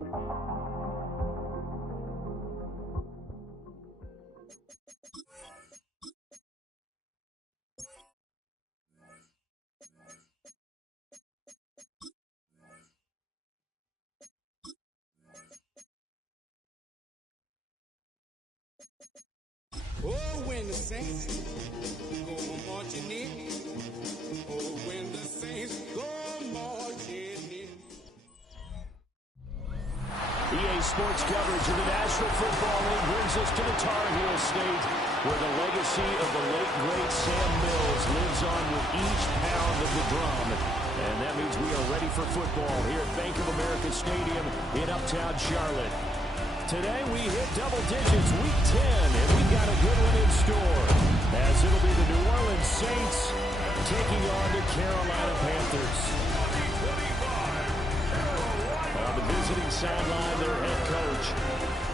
Oh, when the Saints go marching in. Oh, when the Saints go marching in. EA Sports coverage of the National Football League brings us to the Tar Heel State, where the legacy of the late, great Sam Mills lives on with each pound of the drum. And that means we are ready for football here at Bank of America Stadium in Uptown Charlotte. Today we hit double digits, week 10, and we got a good one in store, as it'll be the New Orleans Saints taking on the Carolina Panthers. On the visiting sideline, their head coach.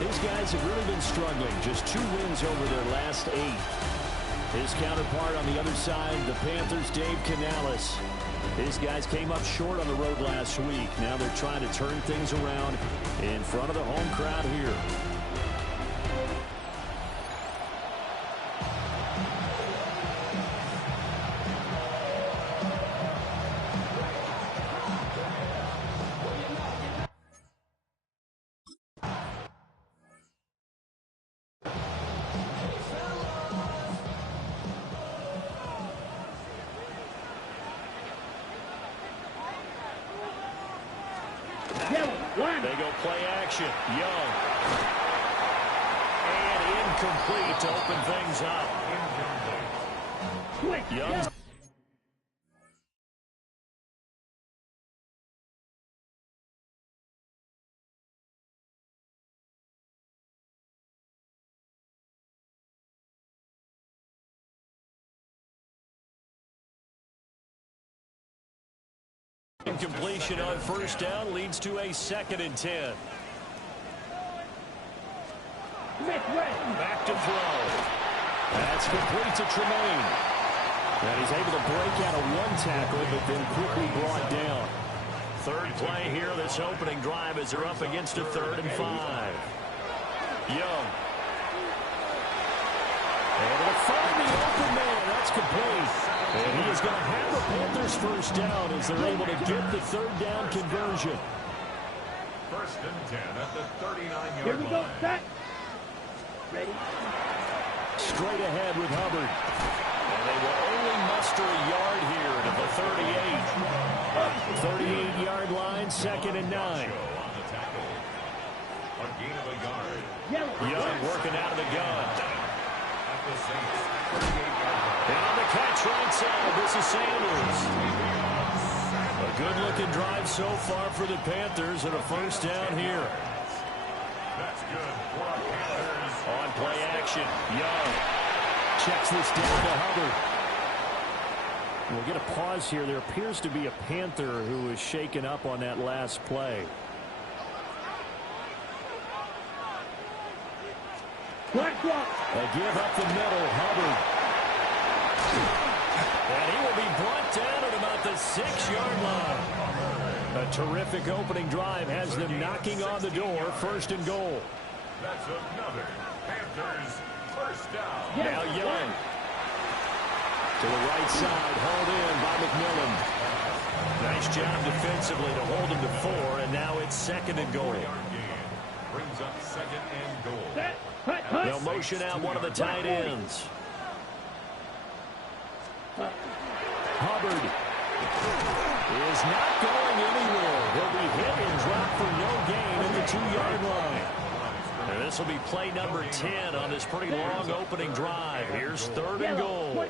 These guys have really been struggling, just 2 wins over their last 8. His counterpart on the other side, the Panthers' Dave Canales. These guys came up short on the road last week. Now they're trying to turn things around in front of the home crowd here. They go play action. Young. And incomplete to open things up. Young. Incompletion on first down leads to a 2nd and 10. Back to throw. That's complete to Tremaine. And he's able to break out of 1 tackle, but then quickly brought down. 3rd play here, this opening drive as they're up against a 3rd and 5. Young. Able to find the open man. That's complete. And he is going to have the Panthers first down as they're able to get the 3rd down conversion. 1st and 10 at the 39-yard line. Here we go, set. Ready? Straight ahead with Hubbard. And they will only muster a yard here to the 38. 38-yard line, 2nd and 9. On the tackle. A gain of a yard. Young working out of the gun. At the Saints, 38-yard line. And on the catch right side, this is Sanders. A good-looking drive so far for the Panthers and a first down here. That's good for the Panthers. On play action, Young checks this down to Hubbard. We'll get a pause here. There appears to be a Panther who was shaken up on that last play. A give up the middle, Hubbard. And he will be brought down at about the 6-yard line. A terrific opening drive has them knocking on the door, 1st and goal. That's another Panthers first down. Now Young. To the right side, hauled in by McMillan. Nice job defensively to hold him to 4, and now it's 2nd and goal. Brings up 2nd and goal. They'll motion out one of the tight ends. Hubbard is not going anywhere. He'll be hit and dropped for no gain at the 2-yard line. And this will be play number 10 on this pretty long opening drive. Here's 3rd and goal.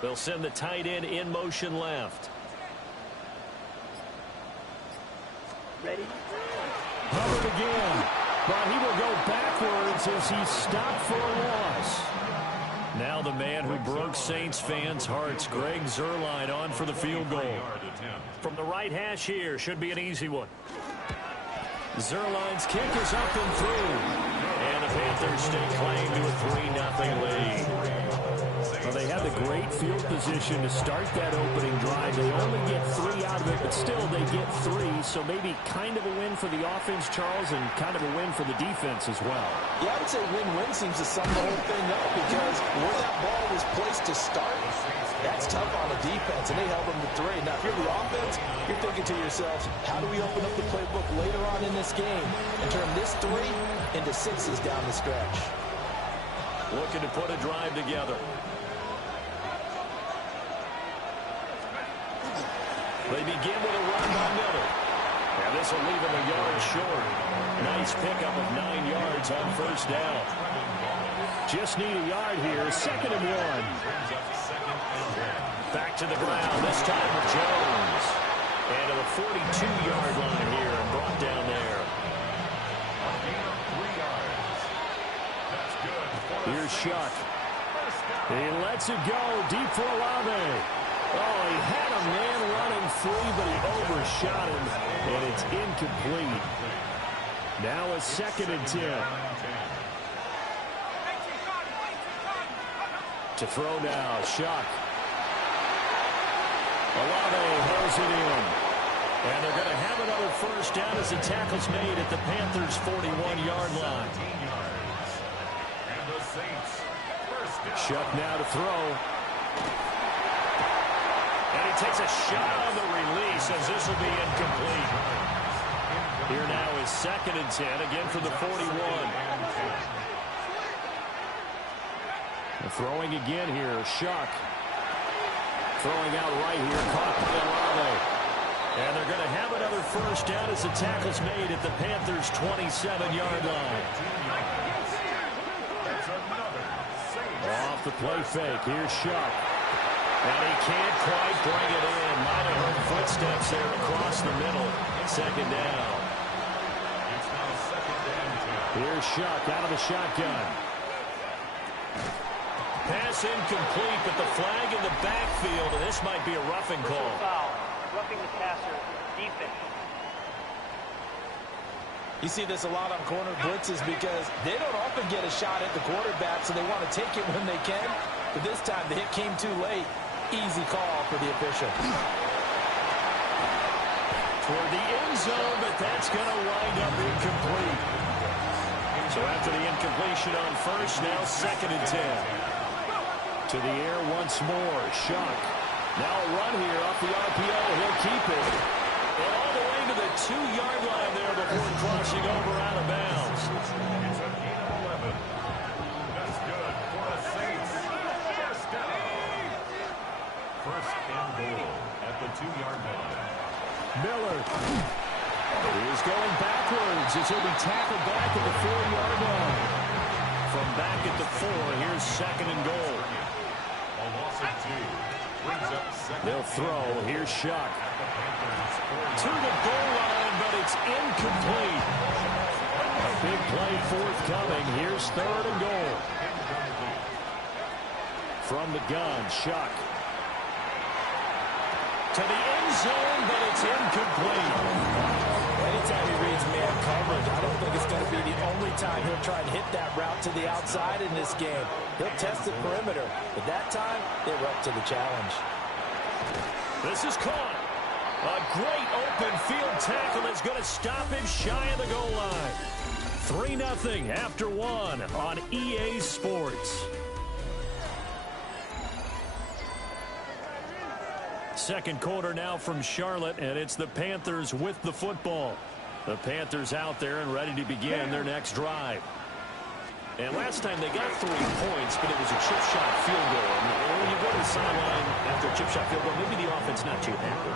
They'll send the tight end in motion left. Ready? Hubbard again. But he will go backwards as he's stopped for a loss. Now the man who broke Saints fans' hearts, Greg Zuerlein, on for the field goal. From the right hash here, should be an easy one. Zuerlein's kick is up and through. And the Panthers stake claim to a 3-0 lead. Well, they had the great field position to start that opening drive. They only get 3 out of it, but still they get 3. So maybe kind of a win for the offense, Charles, and kind of a win for the defense as well. Yeah, I would say win-win seems to sum the whole thing up because where that ball was placed to start, that's tough on the defense, and they held them to 3. Now, if you're the offense, you're thinking to yourselves, how do we open up the playbook later on in this game and turn this 3 into 6s down the stretch? Looking to put a drive together. They begin with a run by Miller. And this will leave him a yard short. Nice pickup of 9 yards on first down. Just need a yard here. 2nd and 1. Back to the ground. This time with Jones. And to the 42-yard line here and brought down there. Here's Shuck. He lets it go deep for Olave. Oh, he had a man running free, but he overshot him, and it's incomplete. Now a 2nd and 10. To throw now, Shuck. Olave holds it in. And they're going to have another first down as the tackle's made at the Panthers' 41-yard line. Shuck now to throw. And he takes a shot on the release as this will be incomplete. Here now is 2nd and 10, again from the 41. Throwing again here, Shuck. Throwing out right here, caught by Olave. And they're going to have another first down as the tackle's made at the Panthers' 27-yard line. Off the play fake, here's Shuck. And he can't quite bring it in. Might have heard footsteps there across the middle. 2nd down. Here's Shuck out of the shotgun. Pass incomplete, but the flag in the backfield, and this might be a roughing call. Foul. Roughing the passer. Defense. You see this a lot on corner blitzes because they don't often get a shot at the quarterback, so they want to take it when they can. But this time, the hit came too late. Easy call for the official. Toward the end zone, but that's going to wind up incomplete. So after the incompletion on first, now 2nd and 10. To the air once more, Shuck. Now a run here off the RPO. He'll keep it. And all the way to the 2-yard line there before crossing over out of bounds. It's a gain of 11. That's good for the Saints. First down. First and goal at the 2-yard line. Miller is going backwards as he'll be tackled back at the 4-yard line. From back at the 4, here's 2nd and goal. A loss of 2. Brings up 2nd. They'll throw. Here's Shuck. To the goal line, but it's incomplete. A big play forthcoming. Here's 3rd and goal. From the gun, Shuck. To the end zone, but it's incomplete. Anytime he reads man coverage, I don't think it's going to be the only time he'll try and hit that route to the outside in this game. He'll test the perimeter, but that time, they were up to the challenge. This is caught. A great open field tackle is going to stop him shy of the goal line. 3-0 after 1 on EA Sports. Second quarter now from Charlotte, and it's the Panthers with the football. The Panthers out there and ready to begin their next drive. And last time they got 3 points, but it was a chip shot field goal. And when you go to the sideline after a chip shot field goal, maybe the offense not too happy.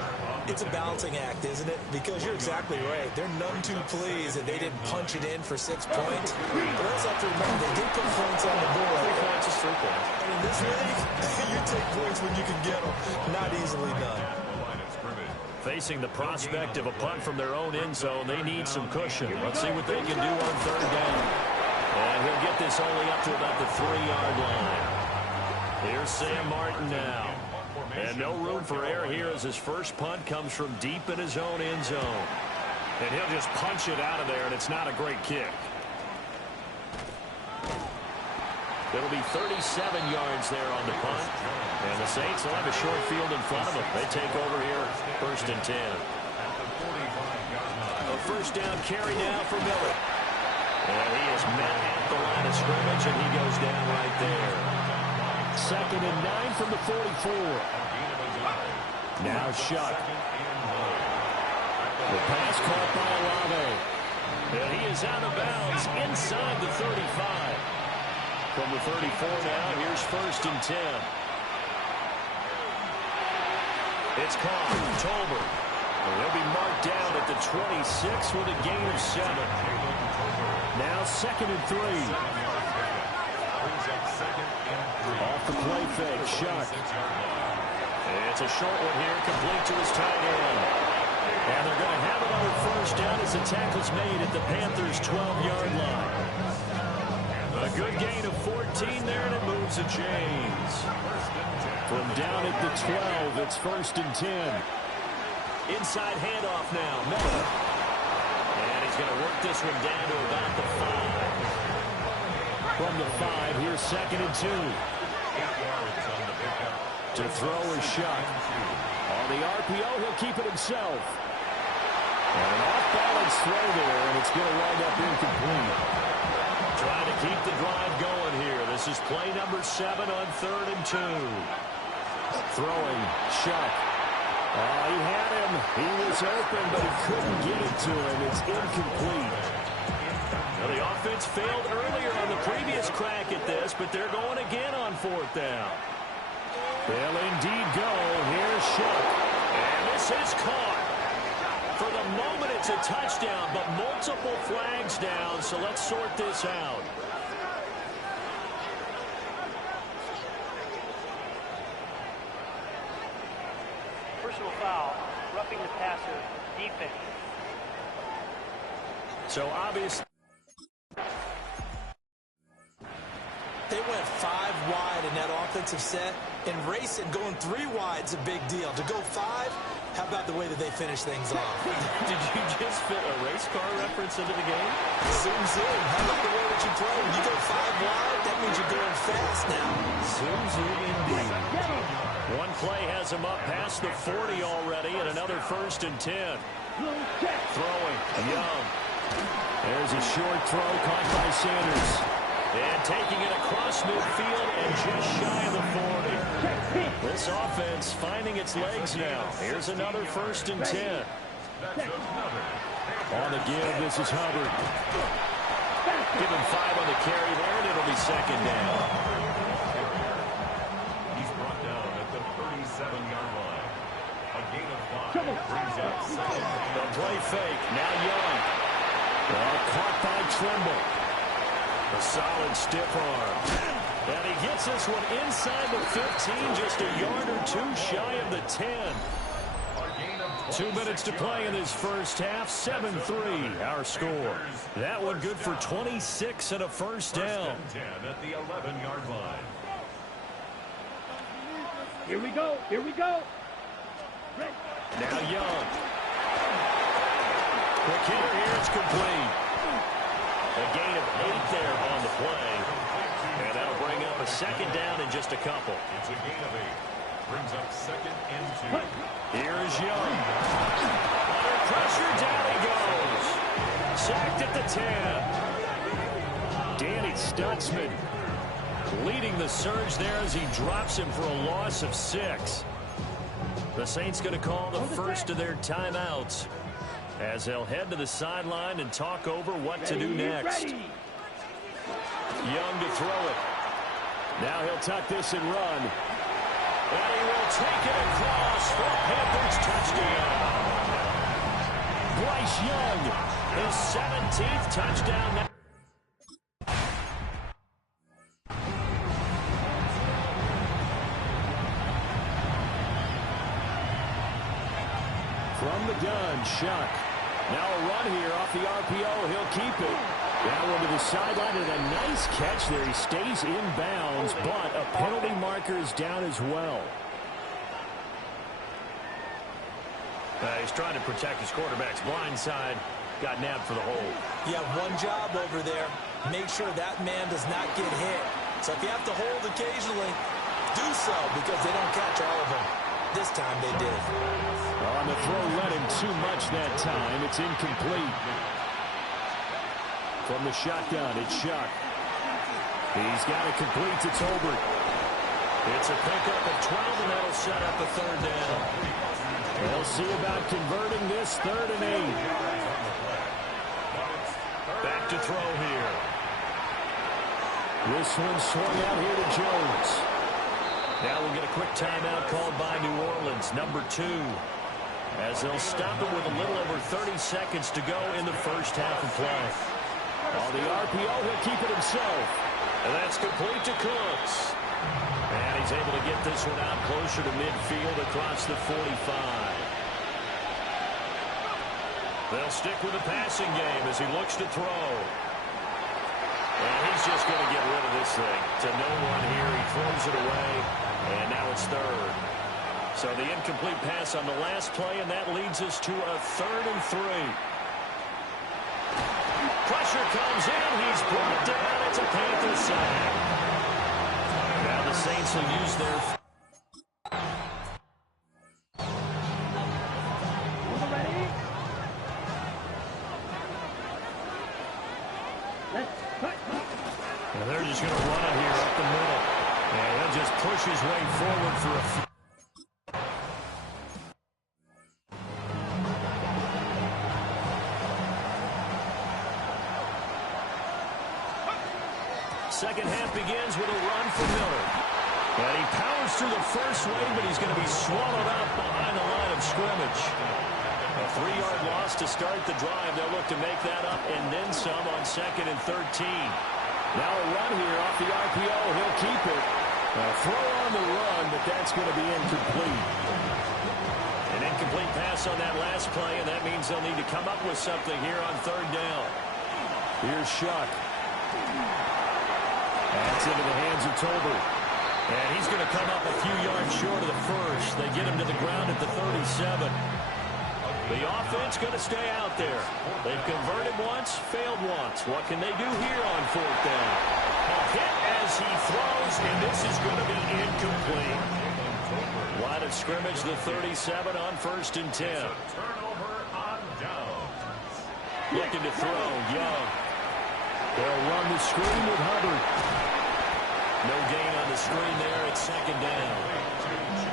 It's a balancing act, isn't it? Because you're exactly right. They're none too pleased that they didn't punch it in for 6 points. But also have to remember, they did put points on the board. 3 points is 3 points. And in this league, you take points when you can get them. Not easily done. Facing the prospect of a punt from their own end zone, they need some cushion. Let's see what they can do on 3rd down. And he'll get this only up to about the 3-yard line. Here's Sam Martin now. And no room for error here as his first punt comes from deep in his own end zone. And he'll just punch it out of there, and it's not a great kick. It'll be 37 yards there on the punt. And the Saints will have a short field in front of them. They take over here, 1st and 10. A first down carry now for Miller. And he is met at the line of scrimmage, and he goes down right there. 2nd and 9 from the 44. Now Shuck. The pass caught by Olave. And he is out of bounds inside the 35. From the 34 now, here's 1st and 10. It's caught. Tolbert. They'll be marked down at the 26 with a gain of 7. Now 2nd and 3. Off the play fake. Shuck. It's a short one here, complete to his tight end. And they're going to have another first down as the tackle's made at the Panthers' 12-yard line. A good gain of 14 there, and it moves the chains. From down at the 12, it's 1st and 10. Inside handoff now, Miller. And he's going to work this one down to about the 5. From the 5, here's 2nd and 2. To throw is Shuck. On the RPO, he'll keep it himself. And an off-balance throw there, and it's going to wind up incomplete. Trying to keep the drive going here. This is play number 7 on 3rd and 2. Throwing, Shuck. He had him. He was open, but he couldn't get it to him. It's incomplete. Well, the offense failed earlier on the previous crack at this, but they're going again on 4th down. They'll indeed go. Here's Shuck. And this is caught. For the moment, it's a touchdown, but multiple flags down, so let's sort this out. Personal foul, roughing the passer, defense. So obvious. They went 5 wide in that offensive set, and racing going 3 wide is a big deal. To go 5, how about the way that they finish things off? Did you just fit a race car reference into the game? Zoom, zoom. How about the way that you play? When you go 5 wide, that means you're going fast now. Zoom, zoom indeed. One play has him up past the 40 already, and another 1st and 10. Throwing, Young. There's a short throw caught by Sanders. And taking it across midfield and just shy of the 40. This offense finding its legs now. Here's another 1st and 10. On again, this is Hubbard. Give him 5 on the carry there, and it'll be 2nd down. He's brought down at the 37-yard line. A gain of 5 brings up 2nd. The play fake, now Young. Caught by Trimble. A solid stiff arm. And he gets this one inside the 15, just a yard or 2 shy of the 10. 2 minutes to play in this first half. 7-3 our score. That one good for 26 and a first down. 10 at the 11-yard line. Here we go. Here we go. Now Young. Quick hitter here. It's complete. A gain of 8 there on the play. And that'll bring up a 2nd down in just a couple. It's a gain of 8. Brings up 2nd and 2. Here is Young. Under pressure, down he goes. Sacked at the 10. Danny Stutzman leading the surge there as he drops him for a loss of 6. The Saints going to call the first of their timeouts as they'll head to the sideline and talk over what to do next. Young to throw it. Now he'll tuck this and run. And he will take it across for a Panthers touchdown. Bryce Young, his 17th touchdown. From the gun, Shuck. Now a run here off the RPO. He'll keep it. That one to the sideline, and a nice catch there. He stays in bounds, but a penalty marker is down as well. He's trying to protect his quarterback's blind side. Got nabbed for the hold. Yeah, one job over there. Make sure that man does not get hit. So if you have to hold occasionally, do so because they don't catch all of them. This time they did. On the throw, let him too much that time. It's incomplete. From the shotgun, it's Shuck. He's got it complete to Tolbert. It's a pickup of 12, and that'll set up a third down. They'll see about converting this 3rd and 8. Back to throw here. This one swung out here to Jones. Now we'll get a quick timeout called by New Orleans, number 2. As they'll stop it with a little over 30 seconds to go in the first half of play. On the RPO, he'll keep it himself. And that's complete to Cooks. And he's able to get this one out closer to midfield across the 45. They'll stick with the passing game as he looks to throw. And he's just going to get rid of this thing. To no one here. He throws it away. And now it's 3rd. So the incomplete pass on the last play, and that leads us to a 3rd and 3. Pressure comes in. He's brought down. It's a Panther sack. Now the Saints will use their... And they're just going to run it here up the middle. And he'll just push his way forward for a few. Second half begins with a run for Miller. And he powers through the first wave, but he's going to be swallowed up behind the line of scrimmage. A 3-yard loss to start the drive. They'll look to make that up and then some on 2nd and 13. Now a run here off the RPO. He'll keep it. A throw on the run, but that's going to be incomplete. An incomplete pass on that last play, and that means they'll need to come up with something here on 3rd down. Here's Shuck. That's into the hands of Tolbert. And he's going to come up a few yards short of the first. They get him to the ground at the 37. The offense going to stay out there. They've converted once, failed once. What can they do here on 4th down? A hit as he throws, and this is going to be incomplete. Line of scrimmage, the 37 on 1st and 10. Turnover on downs. Looking to throw, Young. They'll run the screen with Hubbard. No gain on the screen there. It's 2nd down.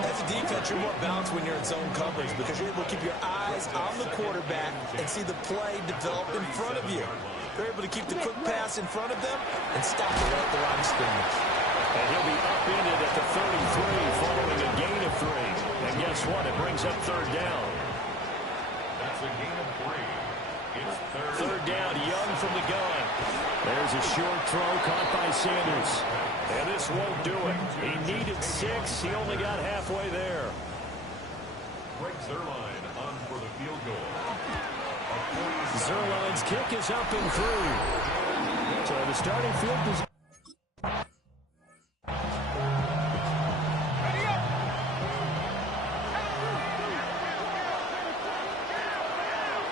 As a defense, you're more balanced when you're in zone coverage because you're able to keep your eyes on the quarterback and see the play develop in front of you. They're able to keep the quick pass in front of them and stop it right at the line of scrimmage. And he'll be upended at the 33 following a gain of 3. And guess what? It brings up 3rd down. That's a gain of 3. It's 3rd down, Young from the gun. There's a short throw caught by Sanders. And this won't do it. He needed 6. He only got halfway there. Greg Zuerlein on for the field goal. Zuerlein's kick is up and through. So the starting field position.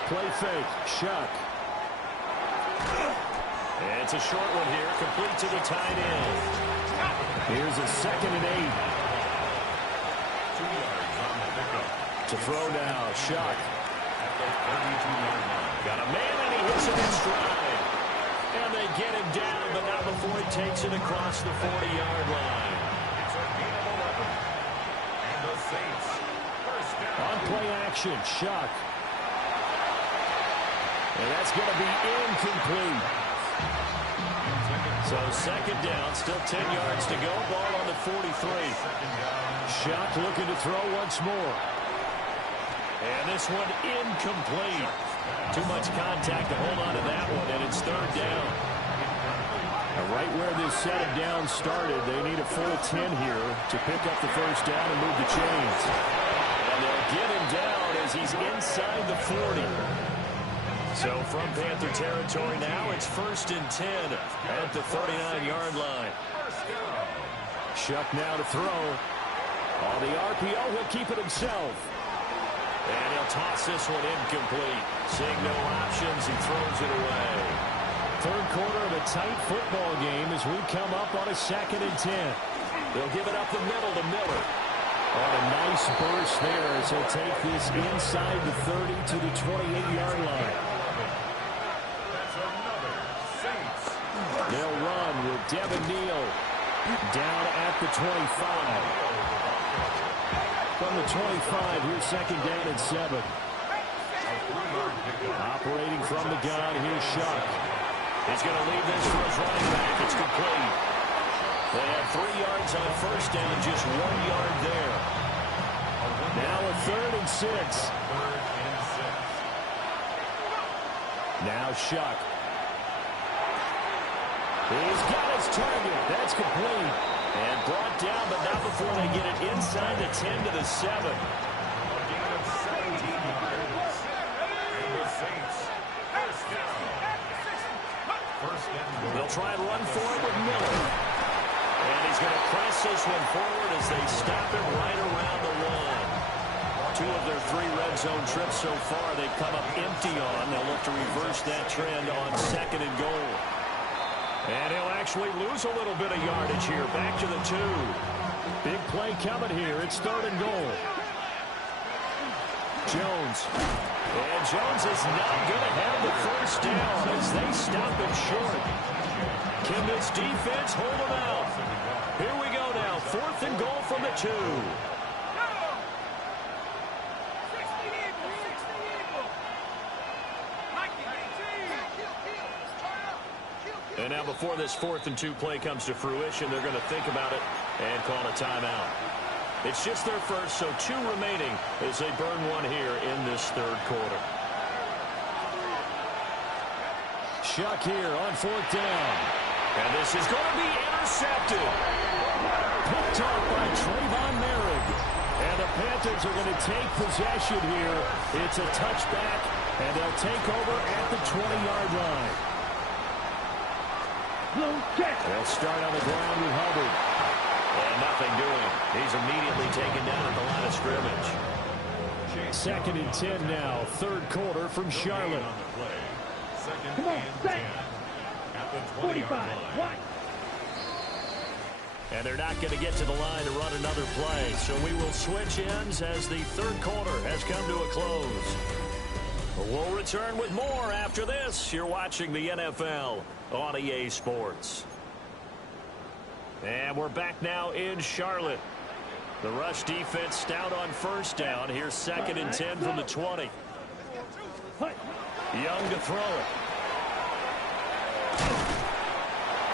Play fake. Shuck. It's a short one here, complete to the tight end. Here's a 2nd and 8. 2 yards on the pickup. To throw now, Shuck. At the 32-yard line. Got a man, and he hits it in stride. And they get him down, but not before he takes it across the 40-yard line. It's a gain of 11. And the Saints, 1st down. On play action, Shuck. And that's going to be incomplete. So 2nd down, still 10 yards to go. Ball on the 43. Shuck looking to throw once more. And this one incomplete. Too much contact to hold on to that one, and it's 3rd down. And right where this set of downs started, they need a full 10 here to pick up the 1st down and move the chains. And they'll get him down as he's inside the 40. So from Panther territory now, it's 1st and 10 at the 39-yard line. Shuck now to throw. On the RPO, he'll keep it himself. And he'll toss this one incomplete. Seeing no options, he throws it away. Third quarter of a tight football game as we come up on a 2nd and 10. They'll give it up the middle to Miller. On a nice burst there as he'll take this inside the 30 to the 28-yard line. They'll run with Devin Neal down at the 25. From the 25, here's 2nd down and 7. Operating from the gun, here's Shuck. He's going to leave this for his running back. It's complete. They have 3 yards on 1st down, just 1 yard there. Now a 3rd and 6. Now Shuck. He's got his target. That's complete. And brought down, but not before they get it inside the 10 to the 7. A gain of 17 yards. And the Saints, first down. First and goal. They'll try and run for it with Miller. And he's going to press this one forward as they stop it right around the line. 2 of their 3 red zone trips so far they've come up empty on. They'll look to reverse that trend on 2nd and goal. And he'll actually lose a little bit of yardage here. Back to the 2. Big play coming here. It's 3rd and goal. Jones. And Jones is not going to have the first down as they stop it short. Can this defense hold them out? Here we go now. 4th and goal from the 2. And now before this 4th and 2 play comes to fruition, they're going to think about it and call a timeout. It's just their first, so 2 remaining as they burn one here in this 3rd quarter. Shuck here on 4th down. And this is going to be intercepted. Picked off by Trayvon Merrick. And the Panthers are going to take possession here. It's a touchback, and they'll take over at the 20-yard line. They'll start on the ground with Hubbard. And nothing doing. He's immediately taken down at the line of scrimmage. 2nd and 10 now. 3rd quarter from Charlotte. Come on, set. 45. What? And they're not going to get to the line to run another play. So we will switch ends as the 3rd quarter has come to a close. We'll return with more after this. You're watching the NFL on EA Sports. And we're back now in Charlotte. The rush defense stout on 1st down. Here's 2nd and 10 from the 20. Young to throw it.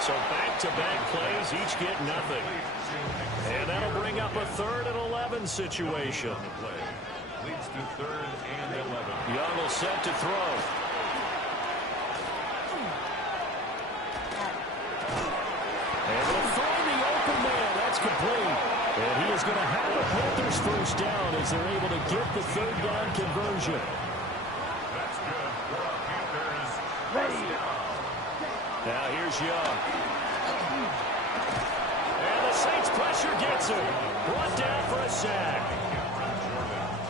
So back-to-back plays, each get nothing. And that'll bring up a 3rd and 11 situation. Leads to 3rd and 11. Young will set to throw. And they'll find the open man. That's complete. And he is going to have the Panthers first down as they're able to get the 3rd down conversion. That's good for the Panthers. Ready. Now here's Young. And the Saints pressure gets him. Brought down for a sack.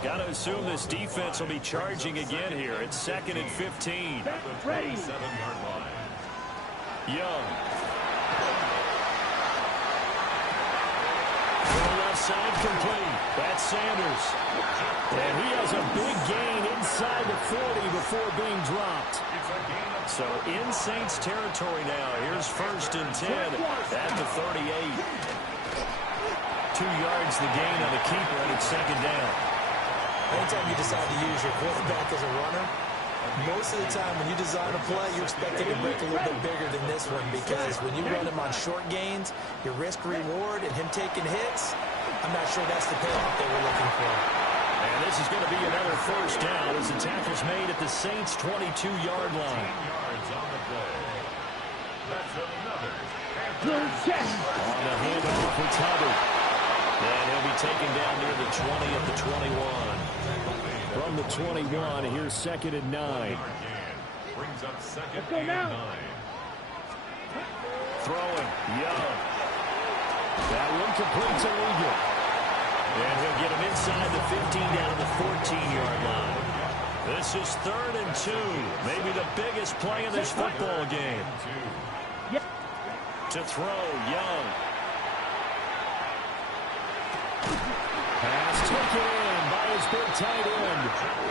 Got to assume this defense will be charging again here. It's 2nd and 15. Ready. 7-yard line. Young. Left side complete. That's Sanders. And he has a big gain inside the 40 before being dropped. So in Saints territory now. Here's 1st and 10 at the 38. 2 yards the gain on the keeper, and it's 2nd down. Anytime you decide to use your quarterback as a runner, most of the time when you design a play, you're expecting to break a little bit bigger than this one, because when you run him on short gains, your risk-reward and him taking hits, I'm not sure that's the payoff they were looking for. And this is going to be another 1st down as the tackle's made at the Saints' 22-yard line. 10 yards on the play. That's another. On the handoff for Hubbard. And he'll be taken down near the 20 at the 21. From the 21, here's 2nd and 9. Brings up 2nd go and now. 9. Throwing, Young. That one completes illegal. And he'll get him inside the 15 down to the 14-yard line. This is 3rd and 2. Maybe the biggest play in this football game. To throw, Young. Pass taken in by his big tight end.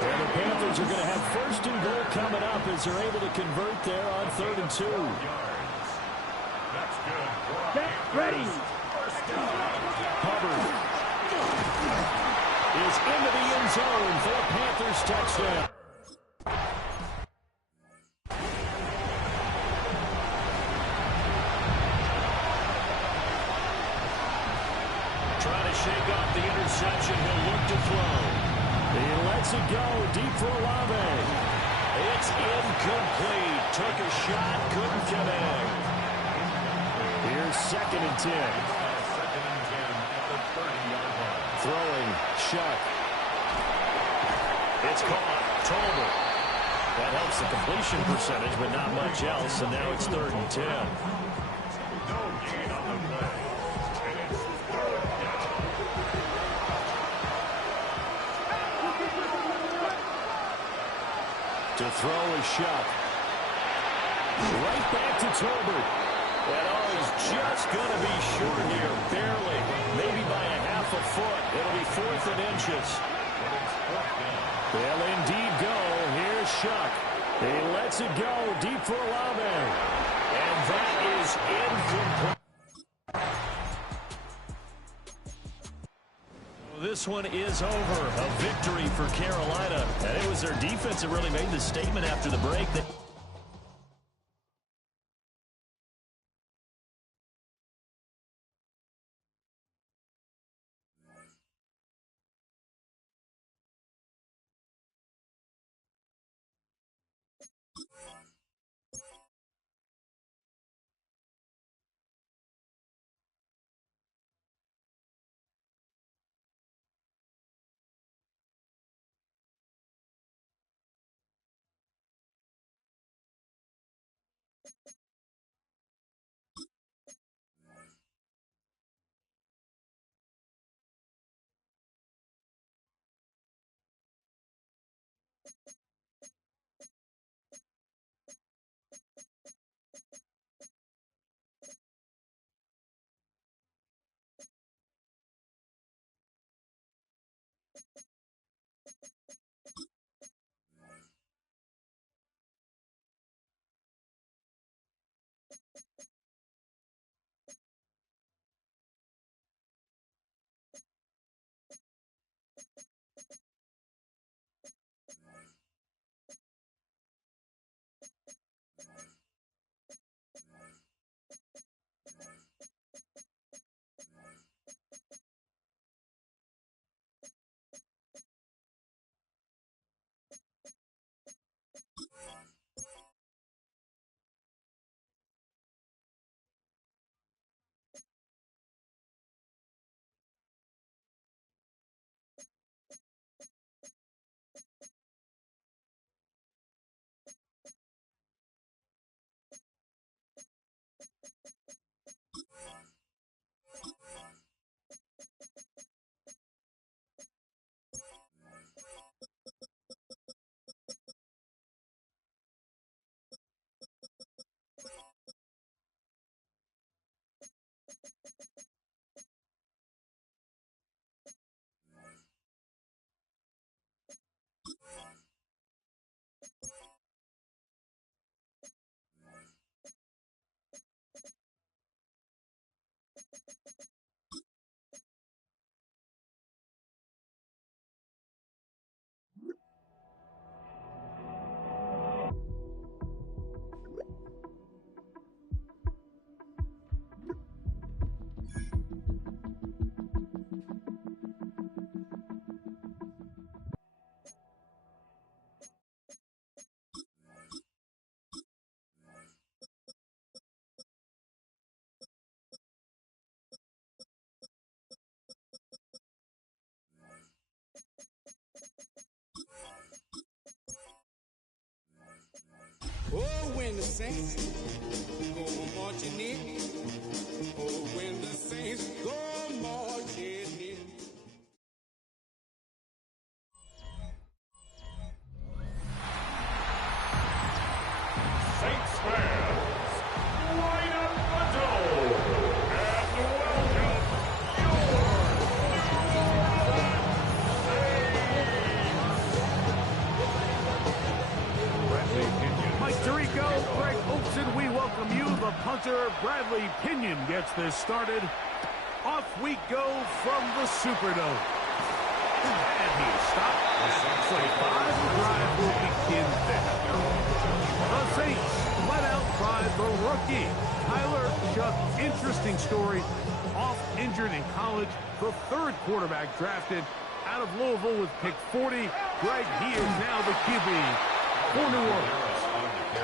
And the Panthers are going to have first and goal coming up as they're able to convert there on 3rd and 2. That's good. Set, ready. Hubbard is into the end zone for a Panthers touchdown. Trying to shake off the interception. He'll look to throw. He lets it go deep for Olave. It's incomplete. Took a shot, couldn't connect. Here's 2nd and 10. 2nd and 10 at the 30-yard line. Throwing, Shuck. It's caught. Tolbert. That helps the completion percentage, but not much else, and now it's 3rd and 10. No gain on the play. And it's 3rd down. To throw is Shuck. Right back to Tolbert. And he's just going to be short here, barely. Maybe by a half a foot. It'll be 4th and inches. They'll indeed go. Here's Shuck. He lets it go deep for Olave. And that is incomplete. This one is over. A victory for Carolina. And it was their defense that really made the statement after the break. Oh, when the saints go marching in. Oh, when the saints go marching in. punter Bradley Pinion gets this started. Off we go from the Superdome. And he is stopped at 25. The drive will begin there. The Saints let out by the rookie, Tyler Shough. Interesting story. Off injured in college. The third quarterback drafted out of Louisville with pick 40. Greg, he is now the QB for New Orleans.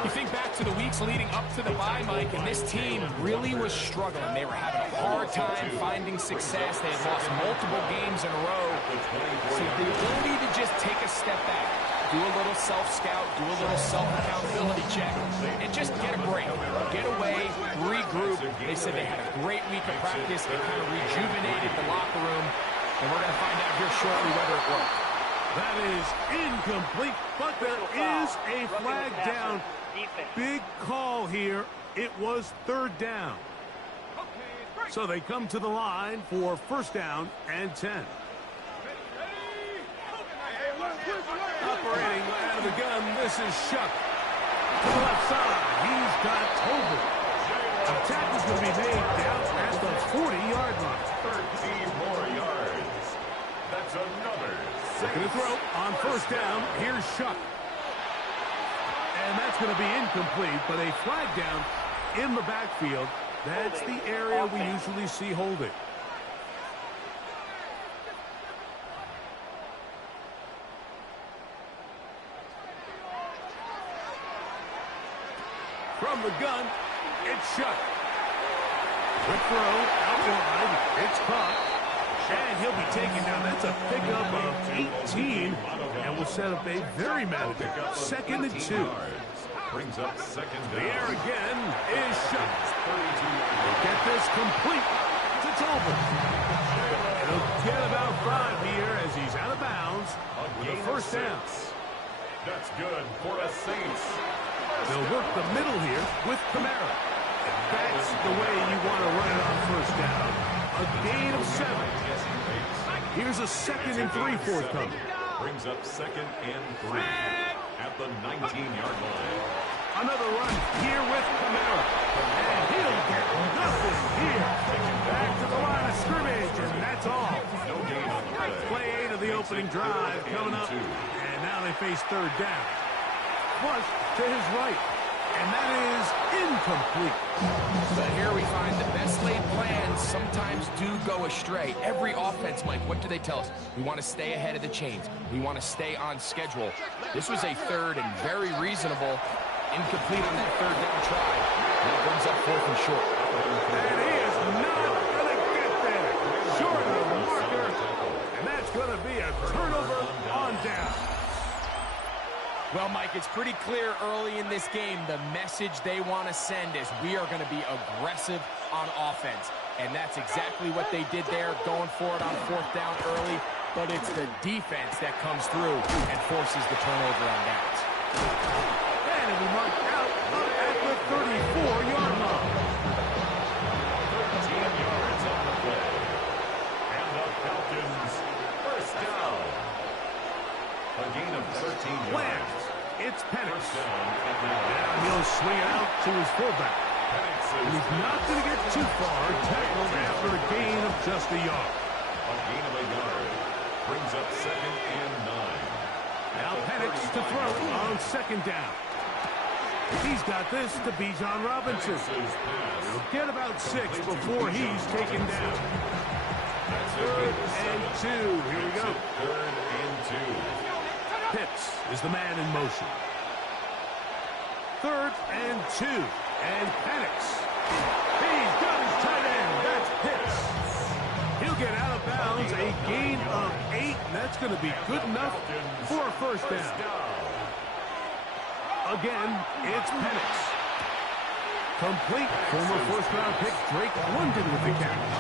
You think back to the weeks leading up to the bye, Mike, and this team really was struggling. They were having a hard time finding success. They had lost multiple games in a row. So the ability to just take a step back, do a little self-scout, do a little self-accountability check, and just get a break. Get away, regroup. They said they had a great week of practice. It kind of rejuvenated the locker room. And we're going to find out here shortly whether it worked. That is incomplete, but there is a flag down. Big call here. It was third down. So they come to the line for first down and 10. Operating out of the gun, this is Shough. To the left side, he's got Tolbert. The tackle's going to be made down at the 40-yard line. 13 more yards. That's another. Looking to throw on first down. Here's Shough. And that's going to be incomplete, but a flag down in the backfield. That's the area we usually see holding. From the gun, it's Shough. Quick throw, out wide, it's caught. And he'll be taken down. That's a pickup of 18. And will set up a very manageable 2nd and 2. Brings up second down. The air again is Shough. Get this complete to Tolbert. He'll get about 5 here as he's out of bounds with a first down. That's good for the Saints. They'll work the middle here with Kamara. And that's the way you want to run it on first down. A gain of 7. Here's a 2nd and 3 forthcoming. Brings up 2nd and 3 at the 19-yard line. Another run here with Kamara. And he'll get nothing here. Back to the line of scrimmage, and that's all. No gain on the play. Play 8 of the opening drive coming up. And now they face third down. Flush to his right. And that is incomplete. But here we find the best laid plans sometimes do go astray. Every offense, Mike, what do they tell us? We want to stay ahead of the chains. We want to stay on schedule. This was a third and very reasonable. Incomplete on that third down try. That brings up 4th and short. And he is not going to get there. Short of the marker. And that's going to be a turnover on down. Well, Mike, it's pretty clear early in this game the message they want to send is we are going to be aggressive on offense. And that's exactly what they did there, going for it on 4th down early. But it's the defense that comes through and forces the turnover on downs. And it'll be marked out at the 34-yard line. 13 yards on the play. And the Falcons first down. A gain of 13 yards. It's Penix. First down at the And he'll swing it out to his fullback. And he's not going to get too far. Tackled after a gain of just a yard. A gain of a yard. Brings up 2nd and 9. Now Penix to throw on 2nd down. He's got this to Bijan Robinson. He'll get about 6 before he's taken down. 3rd and 2. Here we go. 3rd and 2. Pitts is the man in motion. 3rd and 2. And Penix. He's got his tight end. That's Pitts. He'll get out of bounds. A gain of 8. And that's going to be good enough for a first down. Again, it's Penix. Complete. Former first-round pick Drake London with the catch.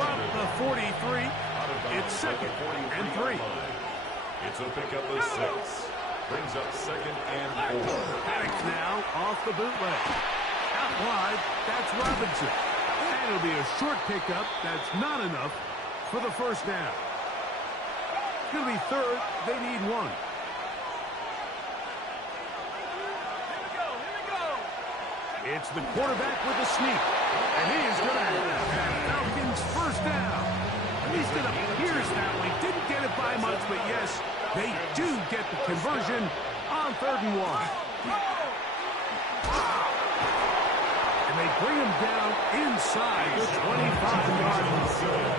From the 43, it's 2nd and 3. It's a pickup of 6. Brings up 2nd and 4. Penix now off the bootleg. Out wide, that's Robinson. And it'll be a short pickup. That's not enough for the first down. It's going to be 3rd. They need 1. It's the quarterback with the sneak. And he is going to have that Falcons first down. At least it appears that way. Didn't get it by much, but yes, they do get the conversion on 3rd and 1. And they bring him down inside the 25-yard line.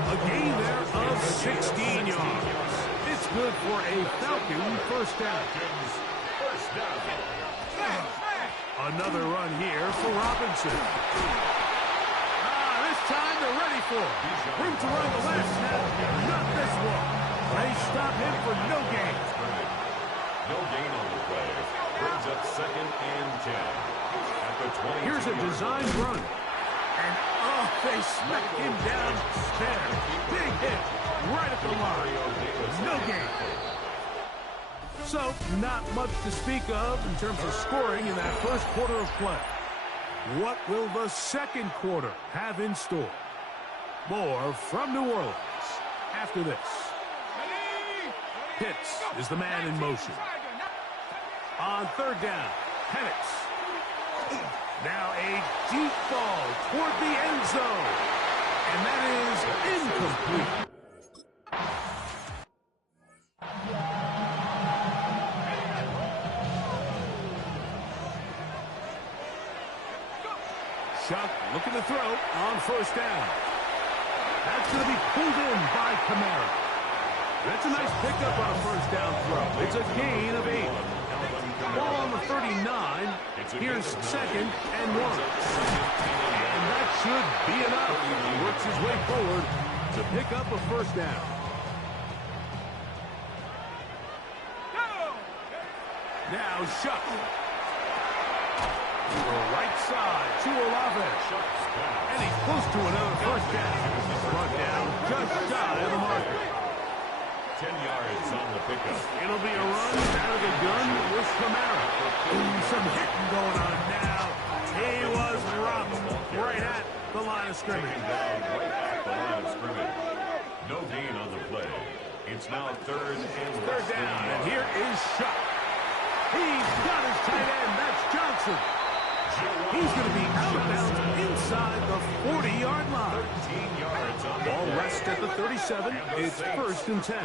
A gain there of 16 yards. It's good for a Falcon first down. Another run here for Robinson. This time they're ready for it. Room to run the last snap. Not this one. They stop him for no gain. No gain on the play. Brings up 2nd and 10. At the 20. Here's a designed run. And, they smacked him down there. Big hit right at the line. No gain. So, not much to speak of in terms of scoring in that first quarter of play. What will the second quarter have in store? More from New Orleans after this. Pitts is the man in motion. On 3rd down, Penix. Now a deep ball toward the end zone. And that is incomplete. Chuck looking to throw on 1st down. That's going to be pulled in by Kamara. That's a nice pickup on a 1st down throw. It's a gain of 8. Ball on the 39. Here's 2nd and 1. And that should be enough. He works his way forward to pick up a 1st down. Now Chuck. To the right side to Olave. And he's close to another 1st down. Brought down just shy of the marker. 10 yards on the pickup. It'll be a run out of the gun with Kamara. Some hitting going on now. He was robbed right at the line of scrimmage. Right at the line of scrimmage. No gain on the play. It's now 3rd and 3rd down, and here is Chuck. He's got his tight end. That's Johnson. He's going to be out of bounds inside the 40-yard line. 13 yards on the ball rest at the 37. It's 1st and 10.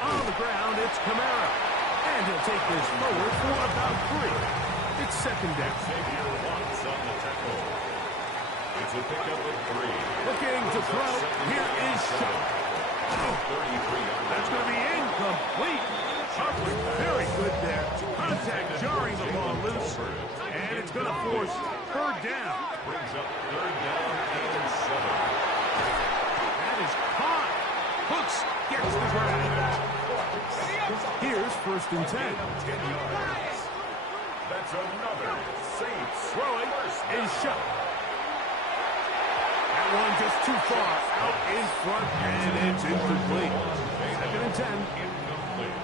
On the ground, it's Kamara. And he'll take this forward for about 3. It's 2nd down. Xavier Watts on the tackle. It's a pickup of 3. Looking to throw. Here is Chuck. 33 yards. That's going to be incomplete. Chuck was very good there. Contact jarring the ball loose. And it's going to force 3rd down. Brings up 3rd down and 7. That is caught. Hooks gets the grab. Here's 1st and 10. 10 yards. That's another Saints. Throwing is Chuck. That one just too far out in front, and it's incomplete. 2nd and 10. Incomplete.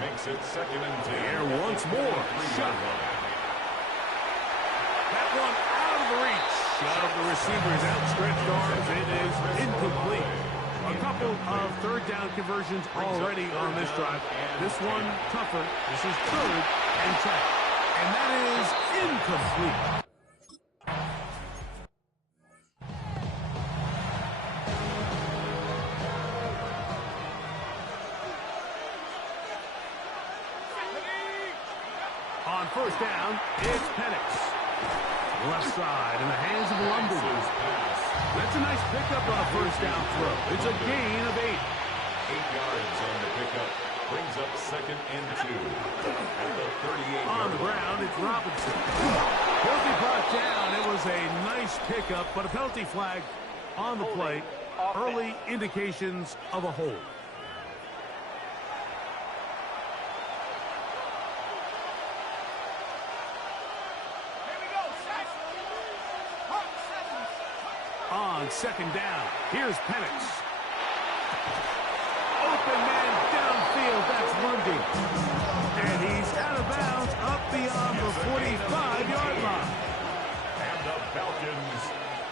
Makes it 2nd and 10. Here once more. Chuck. That one out of the reach of the receiver's outstretched arms. It is incomplete. A couple of 3rd down conversions already on this drive. This one tougher. This is 3rd and 10. And that is incomplete. On 1st down, it's Penix. Left side in the hands of London. That's a nice pickup on a 1st down throw. It's a gain of 8. 8 yards on the pickup. Brings up 2nd and 2. At the 38. On the ground, it's Robinson. He'll be brought down. It was a nice pickup, but a penalty flag on the play. Early indications of a hold. On 2nd down, here's Penix. Open man downfield, that's Lundy. And he's out of bounds up beyond the 45-yard line. And the Falcons,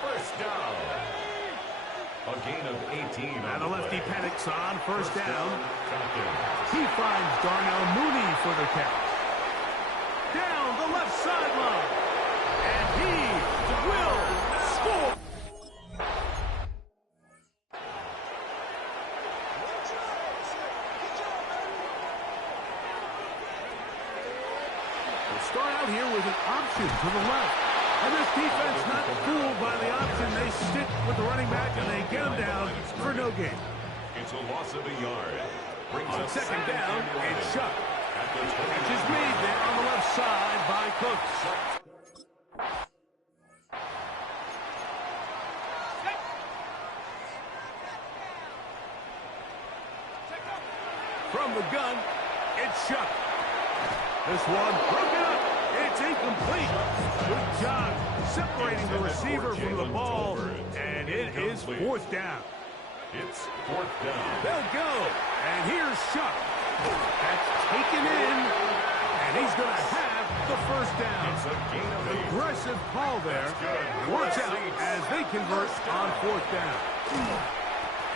1st down. A gain of 18. And the lefty Penix on 1st down. He finds Darnell Mooney for the catch. Down the the left sideline. And he will score. We'll start out here with an option to the left. And this defense not fooled by the option. They stick with the running back and they get him down for no gain. It's a loss of a yard. On second down, it's Shough. Catch is made there on the left side by Cooks. From the gun, it's Shough. This one broken up. It's incomplete. Good job separating the receiver from the ball. And it is fourth down. It's fourth down. They'll go. And here's Shough. That's taken in. And he's going to have the first down. It's a gain of 8. Aggressive call there. Works out as they convert on fourth down.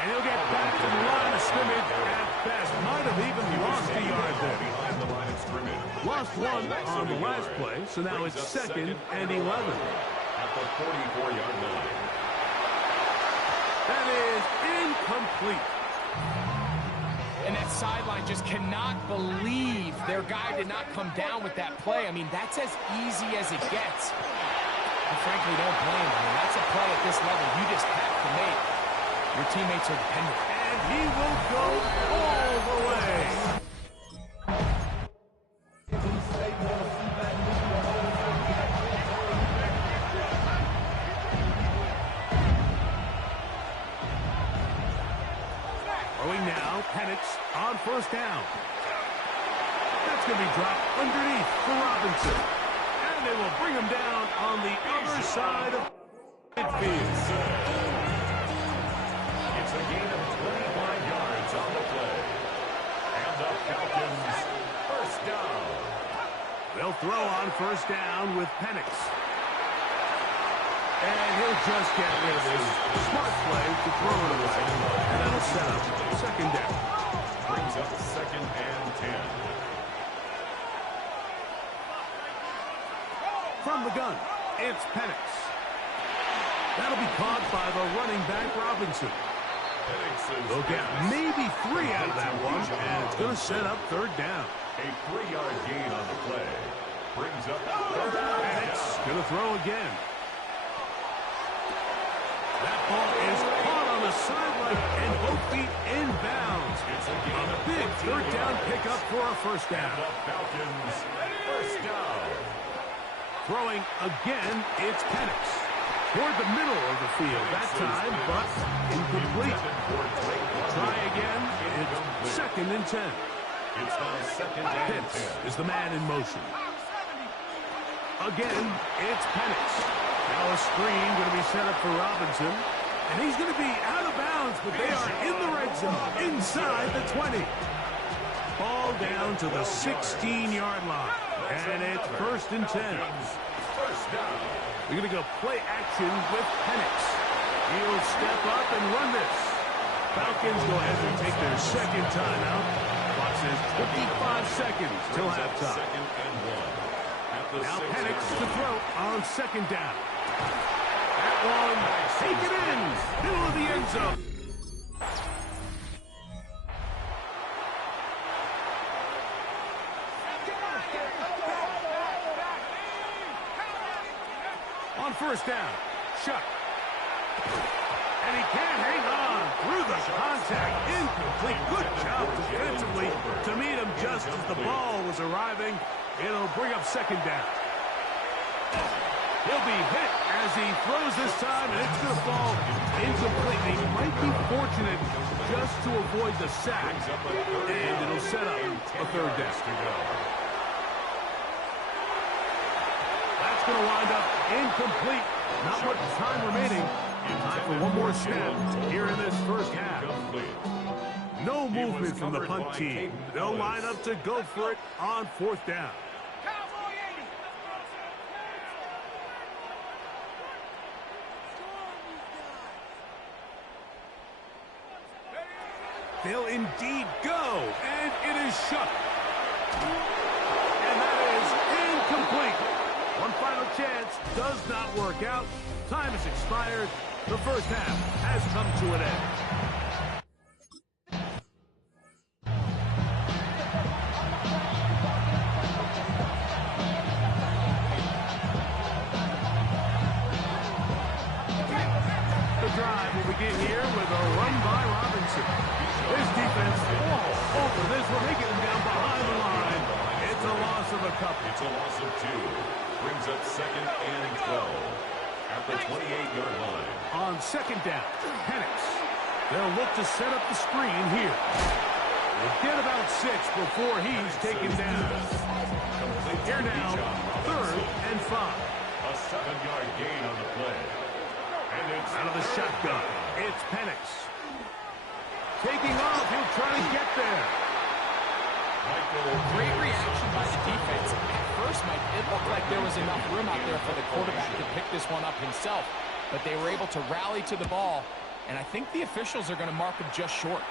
And he'll get back to the line of scrimmage at best. Might have even lost a yard there. Behind the line of scrimmage. Lost one on the last play, so now it's second and 11. At the 44-yard line. That is incomplete. And that sideline just cannot believe their guy did not come down with that play. I mean, that's as easy as it gets. I frankly don't blame him. I mean, that's a play at this level you just have to make. Your teammates are dependent. And he will go all the way. Throwing now, Penix on first down. That's going to be dropped underneath for Robinson. And they will bring him down on the other side of midfield. It's a gain of 25 yards on the play. And the Falcons, first down. They'll throw on first down with Penix. And he'll just get rid of this. Smart play to throw it away. And that'll set up second down. Brings up second and 10. From the gun, it's Penix. That'll be caught by the running back, Robinson. They'll get maybe 3 out of that one, and it's going to set up third down. A 3-yard gain on the play. Brings up third down. Penix going to throw again. That ball is caught on the sideline and both feet inbounds. It's a big third down pickup for a first down. The Falcons, first down. Throwing again, it's Penix. Toward the middle of the field that time, but incomplete. Try again. It's second and 10. It's now second and Pitts 10. is the man in motion. Again, it's Penix. Now a screen going to be set up for Robinson. And he's going to be out of bounds, but they are in the red zone, inside the 20. Ball down to the 16-yard line. And it's first and 10. First down. We're going to go play action with Penix. He'll step up and run this. Falcons go ahead and take their second timeout. Clock says 25 seconds till halftime. Second and 1. Now Penix to throw on second down. That one, take it in, middle of the end zone. On first down, Shough. And he can't hang on through the contact. Incomplete. Good job defensively to meet him just as the ball was arriving. It'll bring up second down. He'll be hit as he throws this time, and it's going to fall incomplete. He might be fortunate just to avoid the sack, and it'll set up a third down. That's going to wind up incomplete. Not much time remaining. Time for one more snap here in this first half. No movement from the punt team. They'll line up to go for it on fourth down. They'll indeed go, and it is Shough. And that is incomplete. not work out. Time has expired. The first half has come to an end. The drive will begin here with a run by Robinson. This defense all over this one. They get him down behind the line. It's a loss of a couple. It's a loss of 2. Brings up 2nd and 12 at the 28-yard line. On 2nd down, Penix. They'll look to set up the screen here. We'll get about 6 before he's taken down. Here now, 3rd and 5. A 7-yard gain on the play. And it's out of the shotgun. It's Penix. Taking off, he'll try to get there. Great reaction by the defense. At first, Mike, it looked like there was enough room out there for the quarterback to pick this one up himself. But they were able to rally to the ball, and I think the officials are going to mark him just short.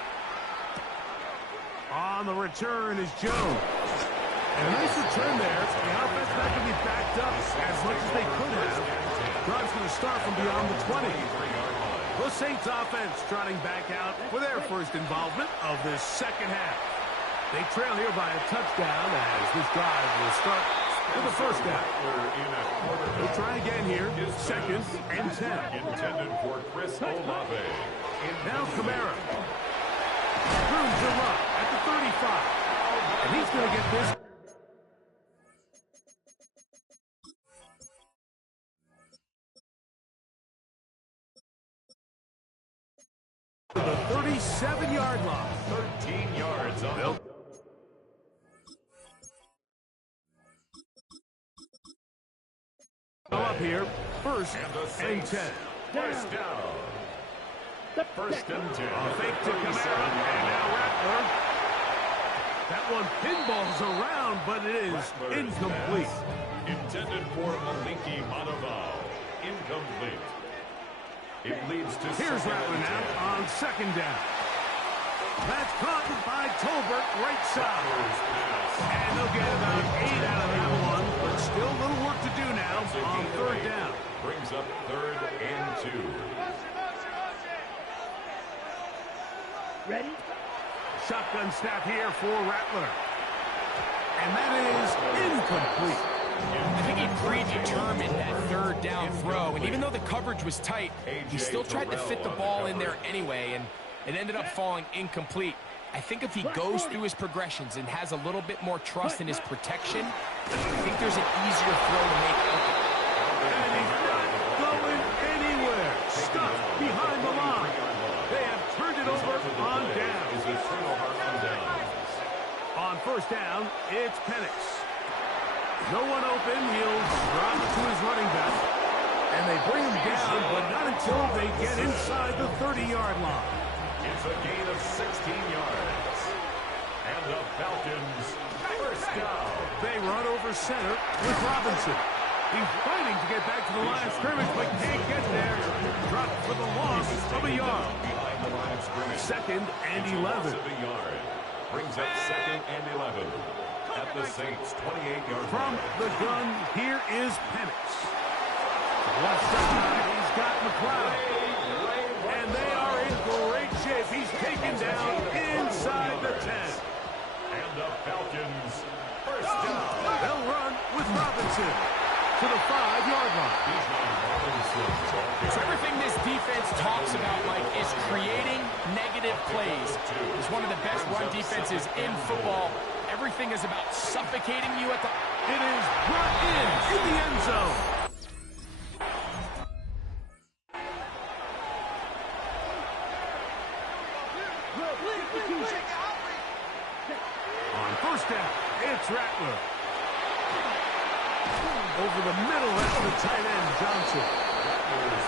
On the return is Jones. And a nice return there. The offense not going to be backed up as much as they could have. Drive's going to start from beyond the 20. The Saints offense trotting back out for their first involvement of this second half. They trail here by a touchdown as this drive will start with the first down. They'll try again here. 2nd and 10. Intended for Chris Olave. Now Kamara. Room to run at the 35. And he's going to get this. To the 37-yard line. 13 yards on the... Up here, 1st and 10. First down. 1st and 10. Fake to Kamara, and now Rattler. That one pinballs around, but it is incomplete. Intended for Maliki Madaval. Incomplete. It leads to... Here's Rattler now on 2nd down. That's caught by Tolbert, right side. And they'll get about 8 out of that one, but still a little work to do now on 3rd down. Brings up 3rd and 2. Ready? Shotgun snap here for Rattler. And that is incomplete. I think he predetermined that 3rd down throw, and even though the coverage was tight, he still tried to fit the ball in there anyway, and it ended up falling incomplete. I think if he goes through his progressions and has a little bit more trust in his protection, I think there's an easier throw to make open. And he's not going anywhere. Stuck behind the line. They have turned it over on down. On 1st down, it's Penix. No one open. He'll drop it to his running back. And they bring him down, but not until they get inside the 30-yard line. It's a gain of 16 yards. And the Falcons, 1st down. They run over center with Robinson. He's fighting to get back to the line of scrimmage, but can't get there. Dropped for the loss of a yard. Behind the line of scrimmage. 2nd and 11. Of a yard. Brings up 2nd and 11. At the Saints' 28-yard From the gun, here is Penix. Left side, he's got McLeod. And they are in great shape. He's taken down inside the 10. And the Falcons, 1st down. They'll run with Robinson to the 5-yard line. So everything this defense talks about, Mike, is creating negative plays. It's one of the best run defenses in football. Everything is about suffocating you at the... It is brought in the end zone. On 1st down, it's Rattler. Over the middle, that's the tight end, Johnson.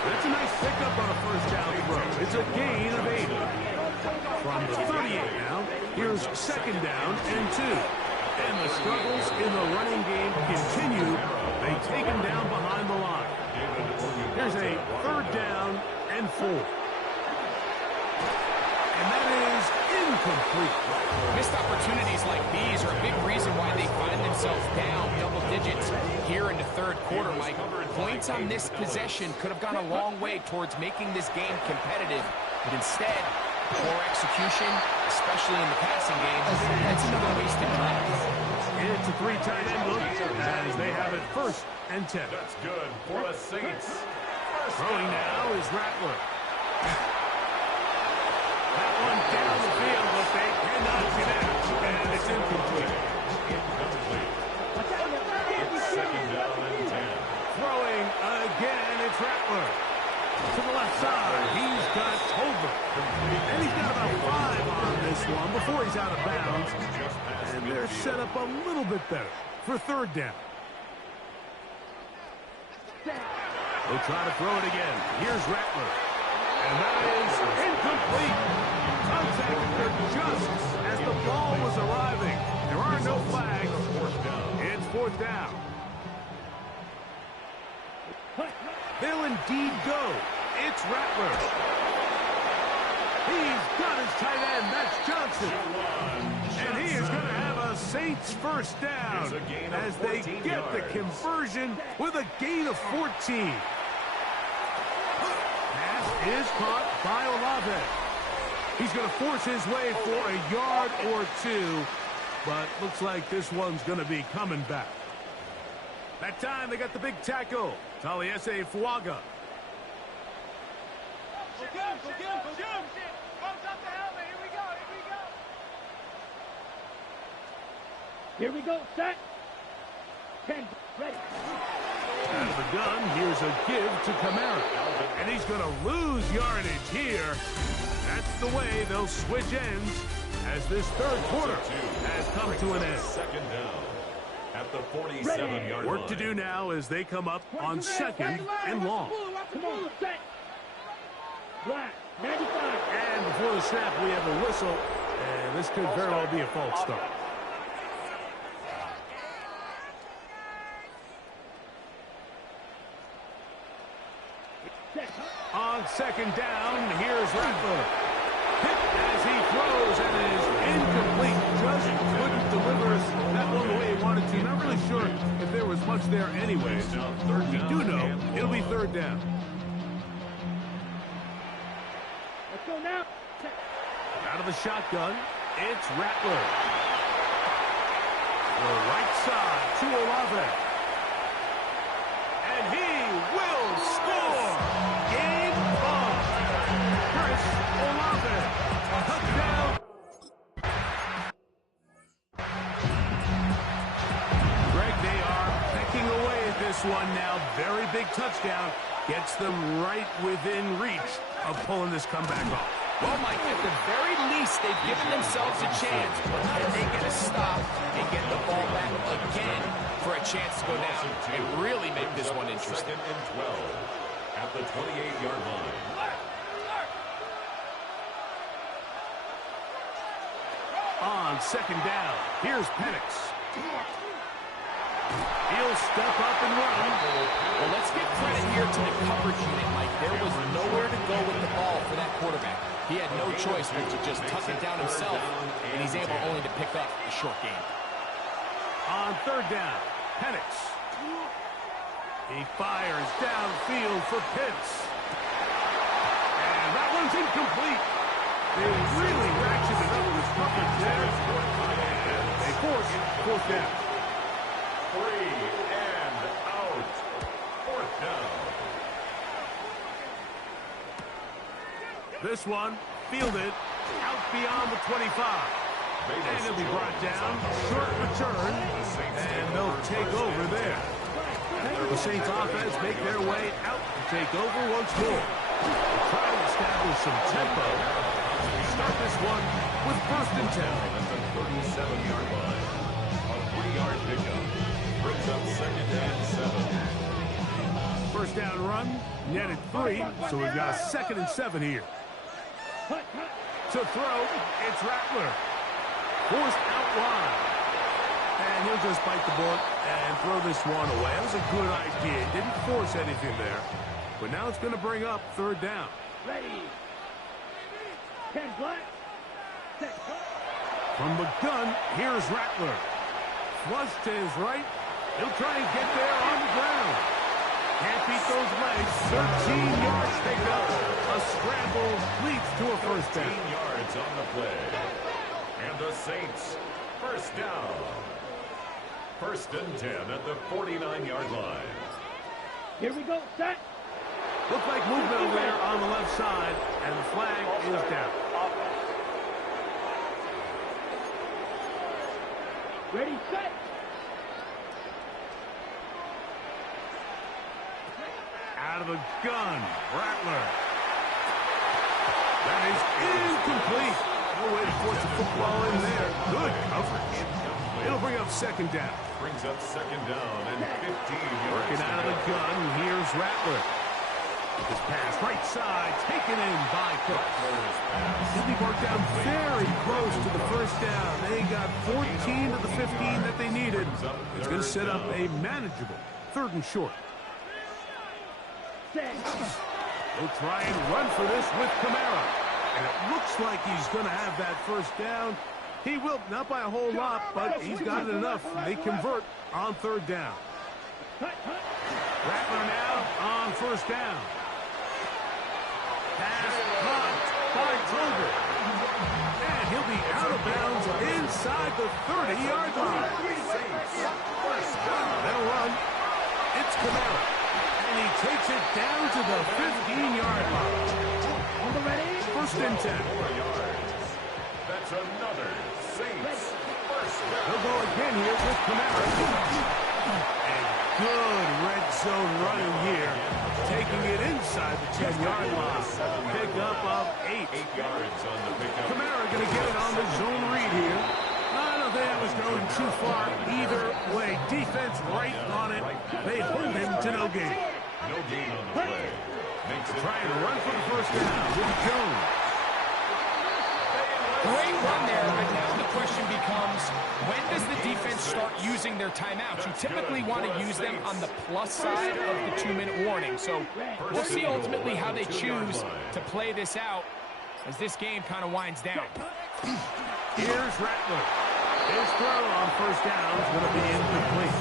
That's a nice pickup on a 1st down throw. It's a gain of 8. From the 38 now, here's 2nd down and 2. And the struggles in the running game continue. They take him down behind the line. Here's a 3rd down and 4. And that is incomplete. Missed opportunities like these are a big reason why they find themselves down double digits here in the 3rd third quarter, Mike. Points on this possession could have gone a long way towards making this game competitive, but instead, poor execution, especially in the passing game, that's another wasted drive. It's a 3 tight end look as they have it 1st and 10. That's good for the Saints. Throwing now is Rattler. That one down the field, but they cannot connect, and it's incomplete. It's 2nd down and 10. Throwing again, it's Rattler. To the left side, he's got Tolbert. And he's got about 5 on this one before he's out of bounds. And they're set up a little bit better for 3rd down. They'll try to throw it again. Here's Rattler. And that is incomplete. Contact just as the ball was arriving. There are no flags. It's 4th down. They'll indeed go. It's Rattler. He's got his tight end. That's Johnson. And he is going to have a Saints 1st down as they get the conversion with a gain of 14. Pass is caught by Olave. He's going to force his way for a yard or 2, but looks like this one's going to be coming back. That time they got the big tackle. Taliesin Fuaga. Here we go, set. 10, ready. Out of the gun, here's a give to Kamara. And he's going to lose yardage here. That's the way they'll switch ends as this 3rd quarter has come to an end. 2nd down at the 47-yard line. Work to do now as they come up on 2nd and long. Come on, set. Black, 95. And before the snap, we have a whistle. And this could very well be a false start. On 2nd down, here's Rattler. Hit as he throws and is incomplete. Just couldn't deliver that one the way he wanted to. Not really sure if there was much there anyways. We do know it'll be 3rd down. Let's go now. Out of the shotgun, it's Rattler. The right side to Olave. And he will score! Game on! Chris Olave. Touchdown! Greg, they are pecking away at this one now. Very big touchdown. Gets them right within reach of pulling this comeback off. Well, Mike, at the very least, they've given themselves a chance. Can they get a stop and get the ball back again for a chance to go down and really make this one interesting? 2nd and 12 at the 28-yard line. On 2nd down, here's Penix. He'll step up and run. Well, let's give credit here to the coverage unit, Mike. There was nowhere to go with the ball for that quarterback. He had no choice but to just tuck it down himself, and he's able only to pick up a short gain. On 3rd down, Penix. He fires downfield for Pitts. And that one's incomplete. They really ratcheted up the coverage there. They force 4th down. 3 and out. 4th down. This one fielded out beyond the 25. And he'll be brought down. Short return. And they'll take over there. The Saints offense make their way out to take over once more. Try to establish some tempo. We start this one with 1st and 10. At the 37-yard line. A 3-yard pickup. Brings up 2nd and 7. 1st down run, netted 3, so we've got a 2nd and 7 here. To throw, it's Rattler. Forced out wide. And he'll just bite the bullet and throw this one away. That was a good idea. Didn't force anything there. But now it's going to bring up 3rd down. Ready. 10, black. Set. From the gun, here's Rattler. Flush to his right, He'll try and get there on the ground. Can't beat those legs. 13 yards pick up. A scramble leads to a first down. 15 yards on the play. And the Saints, first down. First and 10 at the 49-yard line. Here we go, set. Looks like movement over there on the left side, and the flag is down. Ready, set. Out of the gun, Rattler. That is incomplete. No way to force the football in there. Good coverage. It'll bring up second down. Brings up second down and 15 yards. Working out of the gun, here's Rattler. His pass, right side, taken in by Cook. Disney worked down very close to the first down. They got 14 of the 15 that they needed. It's going to set up a manageable third and short. He'll try and run for this with Kamara. And it looks like he's going to have that first down. He will, not by a whole lot, but he's got it enough. They convert on third down. Rattler now on first down. Pass caught by Kroger. And he'll be out of bounds inside the 30-yard line. They'll run. It's Kamara. And he takes it down to the 15-yard line. First and 10. 4 yards. That's another Saints first down. He'll go again here with Kamara. And good red zone running here. Taking it inside the 10-yard line. Pickup of 8. 8 yards on the pickup. Kamara going to get it on the zone read here. I don't think it was going too far either way. Defense right on it. They hold him to no gain. No gain on the play. Makes it trying to run for the first down with Jones. Great run there, but now the question becomes, when does the defense start using their timeouts? You typically want to use them on the plus side of the 2-minute warning. So we'll see ultimately how they choose to play this out as this game kind of winds down. Here's Rattler. His throw on first down is going to be incomplete.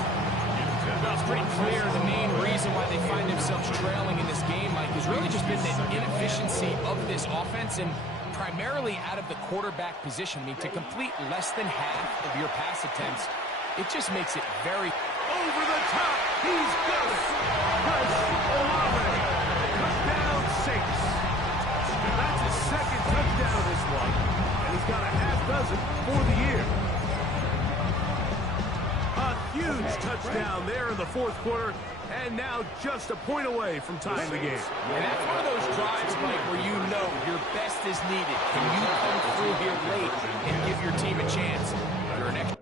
Well, it's pretty clear the main reason why they find themselves trailing in this game, Mike, has really just been the inefficiency of this offense and primarily out of the quarterback position. I mean, to complete less than half of your pass attempts, it just makes it very... Over the top, he's got it. Chris Olave, touchdown Saints. That's his second touchdown this one, and he's got a half dozen for the year. A huge touchdown there in the fourth quarter, and now just a point away from tying the game. And that's one of those drives, Mike, where you know your best is needed. Can you come through here late and give your team a chance? You're an extra.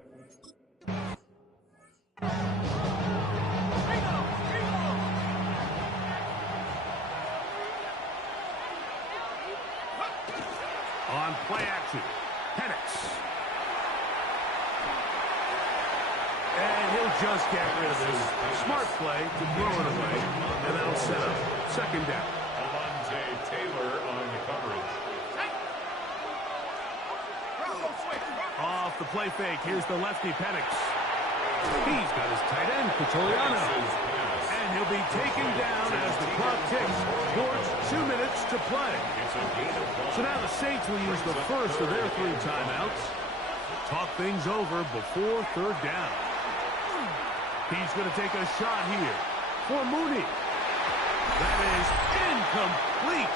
On play action, Penix. And he'll just get rid of this. Smart play to throw it away, and that'll set up second down. Alontae Taylor on the coverage. Off the play fake, here's the lefty Penix. He's got his tight end, Petroliano. And he'll be taken down as the clock ticks towards 2 minutes to play. So now the Saints will use the first of their 3 timeouts. Talk things over before third down. He's going to take a shot here for Mooney. That is incomplete.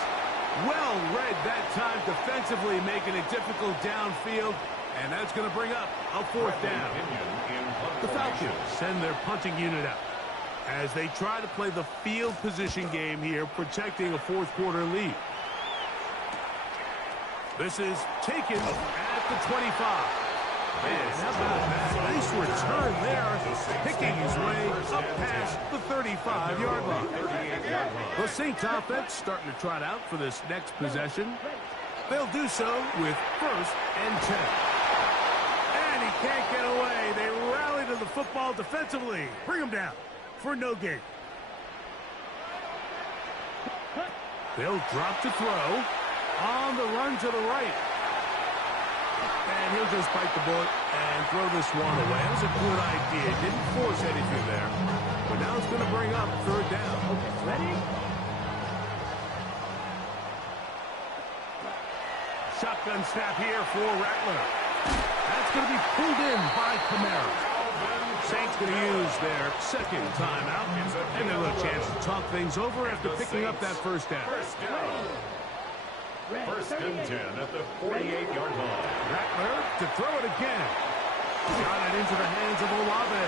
Well read that time defensively, making it difficult downfield. And that's going to bring up a fourth down. The Falcons send their punting unit out as they try to play the field position game here, protecting a fourth quarter lead. This is taken at the 25. Man, how about that? Nice return there, picking his way up past the 35-yard line. The Saints offense starting to trot out for this next possession. They'll do so with first and 10. And he can't get away. They rally to the football defensively. Bring him down for no gain. They'll drop to throw on the run to the right. And he'll just bite the bullet and throw this one away. That was a good idea. Didn't force anything there. But now it's going to bring up third down. Okay, ready? Shotgun snap here for Rattler. That's going to be pulled in by Kamara. Saints going to use their second timeout, and a little chance to talk things over after picking up that first down. First and 10 at the 48-yard line. Rattler to throw it again. Got it into the hands of Olave.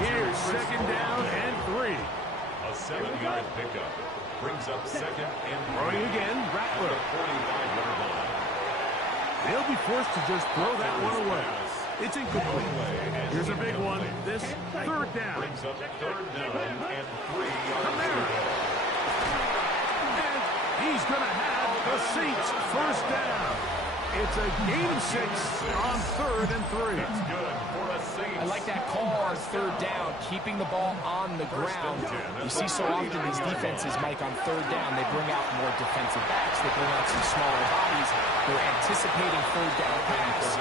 Here's second down and 3. A 7-yard pickup. Brings up second and 3. Throwing again, Rattler. 45-yard line. They'll be forced to just throw that one away. It's incomplete. Here's a big one. This third down. Brings up third down and 3 yards. Kamara. And he's going to have the Saints first down. It's a gain of 6 on third and 3. That's good for a Saints. I like that call on third down, keeping the ball on the ground. You see so often these defenses, Mike, on third down, they bring out more defensive backs. They bring out some smaller bodies. They're anticipating third down pass.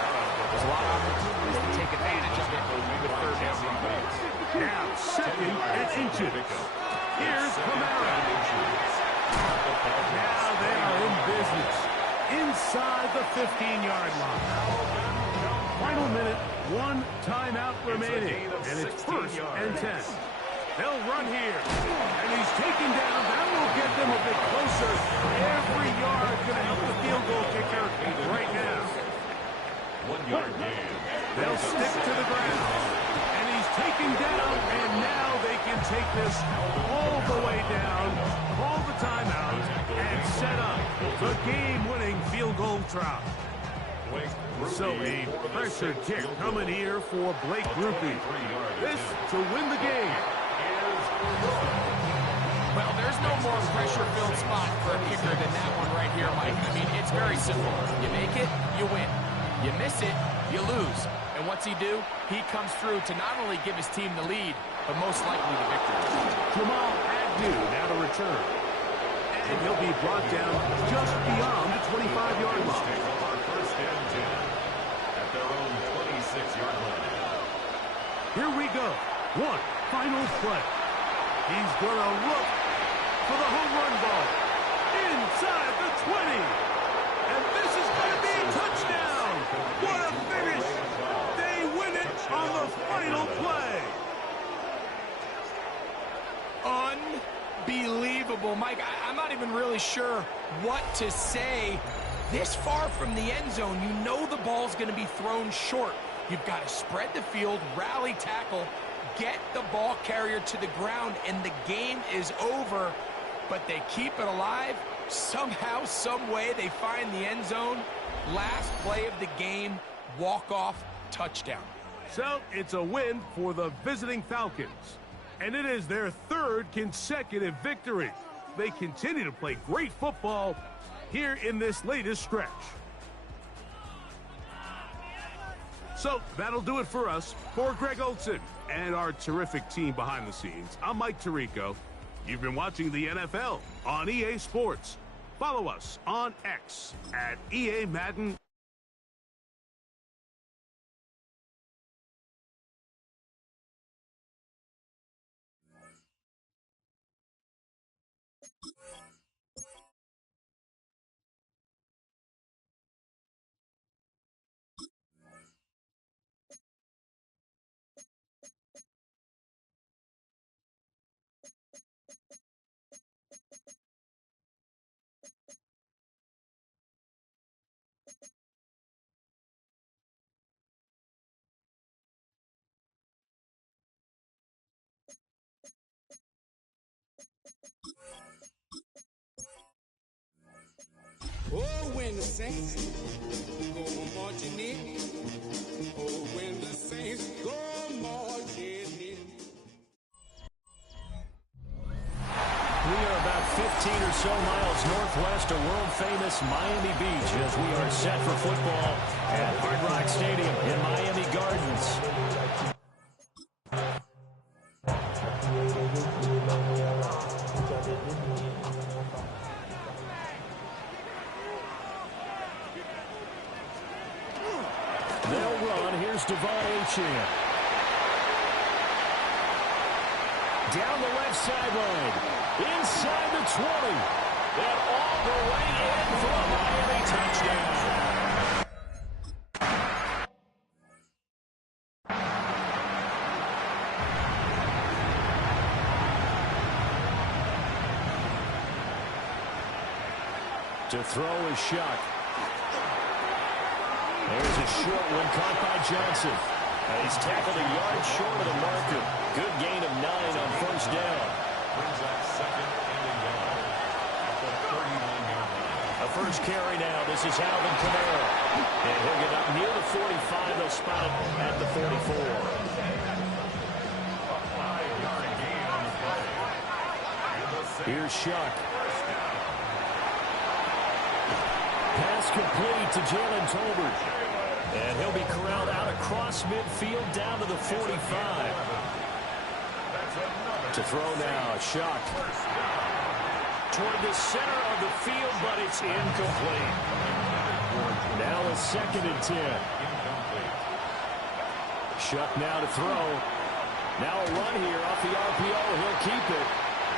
There's a lot of opportunities to take advantage of it with third down runs. Now, second and inches. Here's Kamara. Now they are in business. Inside the 15-yard line. Final minute, 1 timeout remaining, and it's first and 10. They'll run here, and he's taken down. That will get them a bit closer. Every yard going to help the field goal kicker right now. 1-yard gain. They'll stick to the ground, and he's taken down, and now they can take this all the way down, call the timeout, and set up the game-winning field goal try. So a pressure kick coming here for Blake Grupe. This to win the game. Well, there's no more pressure-filled spot for a kicker than that one right here, Mike. I mean, it's very simple. You make it, you win. You miss it, you lose. And what's he do? He comes through to not only give his team the lead, but most likely the victory. Jamal Agnew now to return. And he'll be brought down just beyond the 25-yard line. First and 10 at their own 26-yard line. Here we go. One final play. He's going to look for the home run ball. Inside the 20. And this is going to be a touchdown. What a finish. They win it on the final play. Unbelievable. Mike, I'm not even really sure what to say. This far from the end zone, you know the ball's going to be thrown short. You've got to spread the field, rally tackle, get the ball carrier to the ground, and the game is over. But they keep it alive. Somehow, some way, they find the end zone. Last play of the game, walk-off touchdown. So it's a win for the visiting Falcons. And it is their third consecutive victory. They continue to play great football here in this latest stretch. So that'll do it for us. For Greg Olsen and our terrific team behind the scenes, I'm Mike Tirico. You've been watching the NFL on EA Sports. Follow us on X at EA Madden. Oh, when the Saints go marching in. Oh, when the Saints go marching in. We are about 15 or so miles northwest of world-famous Miami Beach as we are set for football at Hard Rock Stadium in Miami Gardens. De'Von Achane. Down the left sideline. Inside the 20. And all the way in for a Miami touchdown. To throw is Shuck. There's a short one caught by Johnson. He's tackled a yard short of the marker. Good gain of 9 on first down. Brings up second and a yard at the 39-yard line. A first carry now. This is Alvin Kamara. And he'll get up near the 45. They'll spot it at the 44. A 5-yard gain on the play. Here's Shuck. Pass complete to Jalen Tolbert. And he'll be corralled out across midfield down to the 45. To throw now, Shuck. Toward the center of the field, but it's incomplete. Now a 2nd and 10. Shuck now to throw. Now a run here off the RPO. He'll keep it.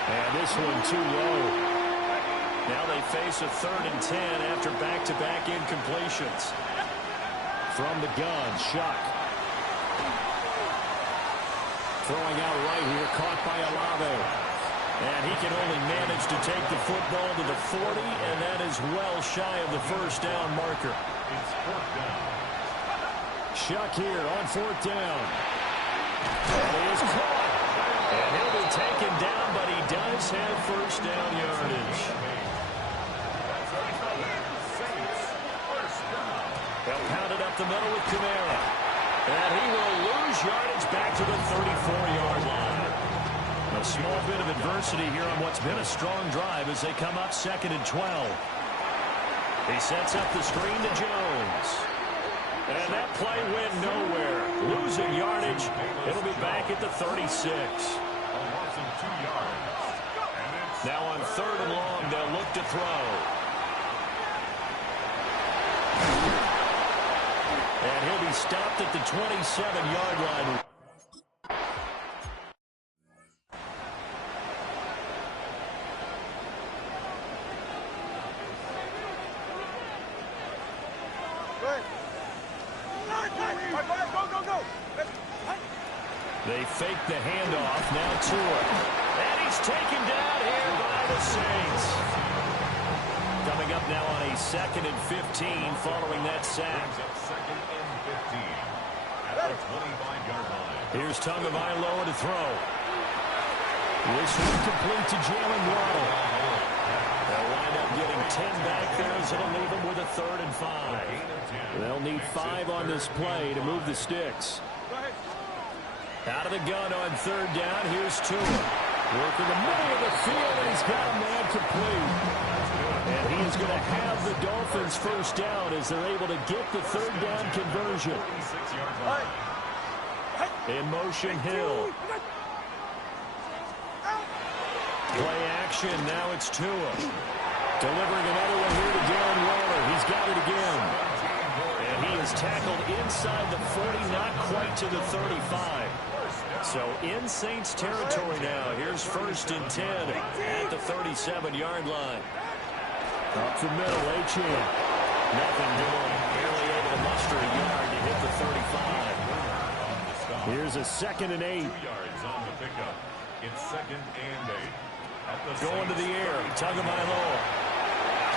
And this one too low. Now they face a 3rd and 10 after back-to-back incompletions. From the gun, Shuck. Throwing out right here, caught by Olave. And he can only manage to take the football to the 40, and that is well shy of the first down marker. It's 4th down. Shuck here on 4th down. And he is caught. And he'll be taken down, but he does have first down yardage. They'll pound it up the middle with Kamara. And he will lose yardage back to the 34-yard line. A small bit of adversity here on what's been a strong drive as they come up 2nd and 12. He sets up the screen to Jones. And that play went nowhere. Losing yardage. It'll be back at the 36. A loss of 2 yards. Now on 3rd and long, they'll look to throw. And he'll be stopped at the 27-yard line. They fake the handoff. Now Tua. And he's taken down here by the Saints. Coming up now on a 2nd and 15 following that sack. Second and 15 at the 25-yard line. Here's Tagovailoa to throw. This one complete to Jalen Waddle. They'll wind up getting 10 back there as it'll leave them with a 3rd and 5. They'll need 5 on this play to move the sticks. Out of the gun on 3rd down. Here's Tua. Working the middle of the field, and he's got a man complete. And he is going to have the Dolphins first down as they're able to get the 3rd down conversion. In motion, Hill. Play action. Now it's Tua. Delivering another one here to Darren Waller. He's got it again. And he is tackled inside the 40, not quite to the 35. So in Saints territory now. Here's 1st and 10 at the 37-yard line. Up the middle, Achane. Nothing doing. Barely able to muster a yard to hit the 35. Here's a 2nd and 8. 2 yards on the pickup. It's 2nd and 8. Going to the air. Tagovailoa.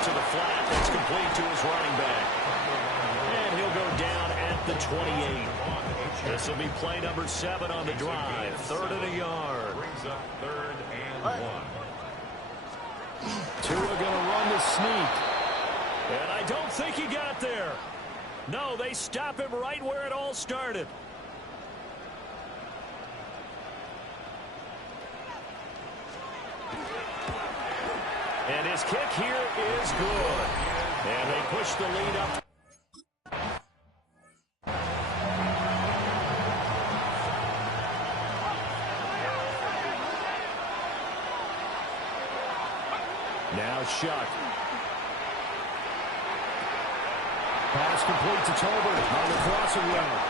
To the flat. That's complete to his running back. And he'll go down at the 28. This will be play number 7 on the drive. 3rd and a yard. Brings up 3rd and 1. Tua going to run the sneak. And I don't think he got there. No, they stop him right where it all started. And his kick here is good. And they push the lead up. Now Shuck. Pass complete to Tolbert on the crossing route.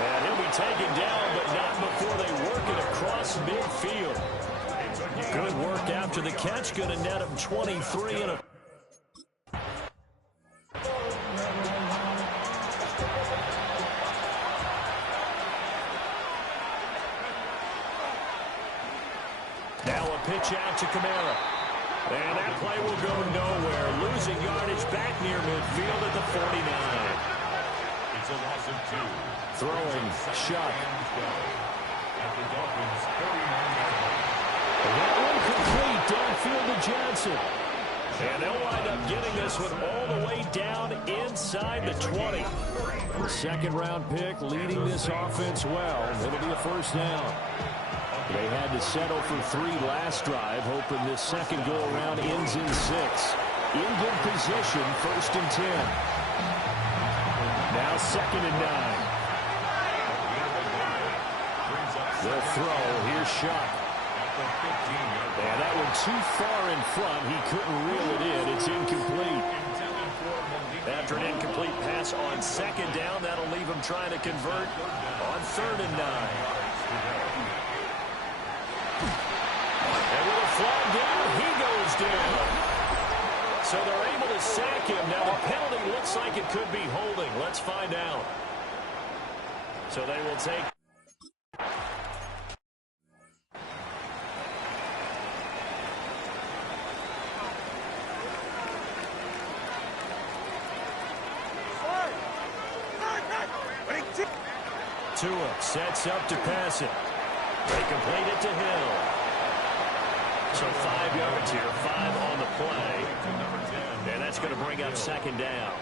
And he'll be taken down, but not before they work it across midfield. Good work after the catch. Going to net him 23 and a... Now a pitch out to Kamara. And that play will go nowhere. Losing yardage back near midfield at the 49. It's a loss of 2. Throwing, shot. At the Dolphins' 49-yard line. That one complete downfield to Johnson. And they'll wind up getting this one all the way down inside the 20. The second-round pick leading this offense well. It'll be a first down. They had to settle for 3 last drive, hoping this second go-around ends in 6. In good position, 1st and 10. Now 2nd and 9. They'll throw. Here's Shock. And that one too far in front. He couldn't reel it in. It's incomplete. After an incomplete pass on 2nd down, that'll leave him trying to convert on 3rd and 9. And with a flag down, he goes down. So they're able to sack him. Now the penalty looks like it could be holding. Let's find out. So they will take... Tua sets up to pass it. They complete it to Hill. So 5 yards here, 5 on the play. And that's going to bring up 2nd down.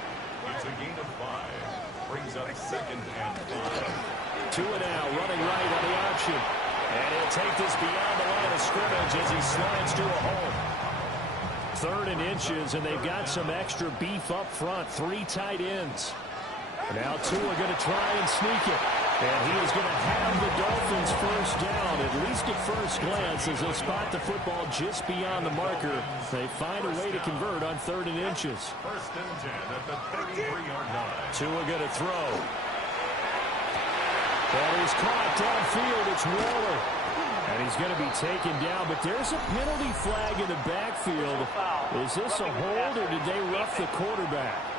It's a gain of 5. Brings up 2nd and 5. Tua now running right on the option. And he'll take this beyond the line of scrimmage as he slides to a hole. 3rd and inches, and they've got some extra beef up front. 3 tight ends. Now Tua going to try and sneak it. And he is going to have the Dolphins first down, at least at first glance, as they'll spot the football just beyond the marker. They find a way to convert on 3rd and inches. 1st and 10 at the 33-yard line. Tua going to throw. And he's caught downfield. It's Waller. And he's going to be taken down, but there's a penalty flag in the backfield. Is this a hold, or did they rough the quarterback?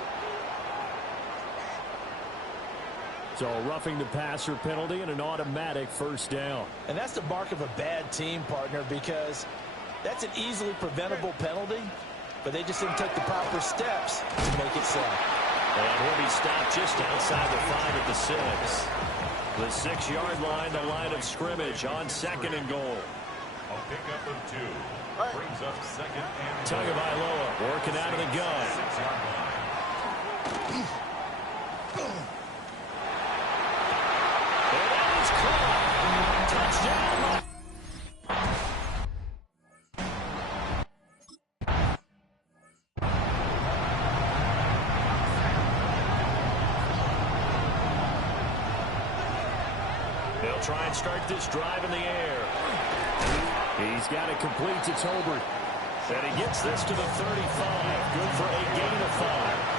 So roughing the passer penalty and an automatic first down. And that's the mark of a bad team, partner, because that's an easily preventable penalty, but they just didn't take the proper steps to make it so. And he'll be stopped just outside the 5 at the 6. The 6-yard line, the line of scrimmage on 2nd and goal. A pickup of 2. Brings up 2nd and Tagovailoa working out of the gun. 6-yard line. Touchdown. They'll try and start this drive in the air. He's got it complete to Tolbert. And he gets this to the 35. Good for a gain of 5.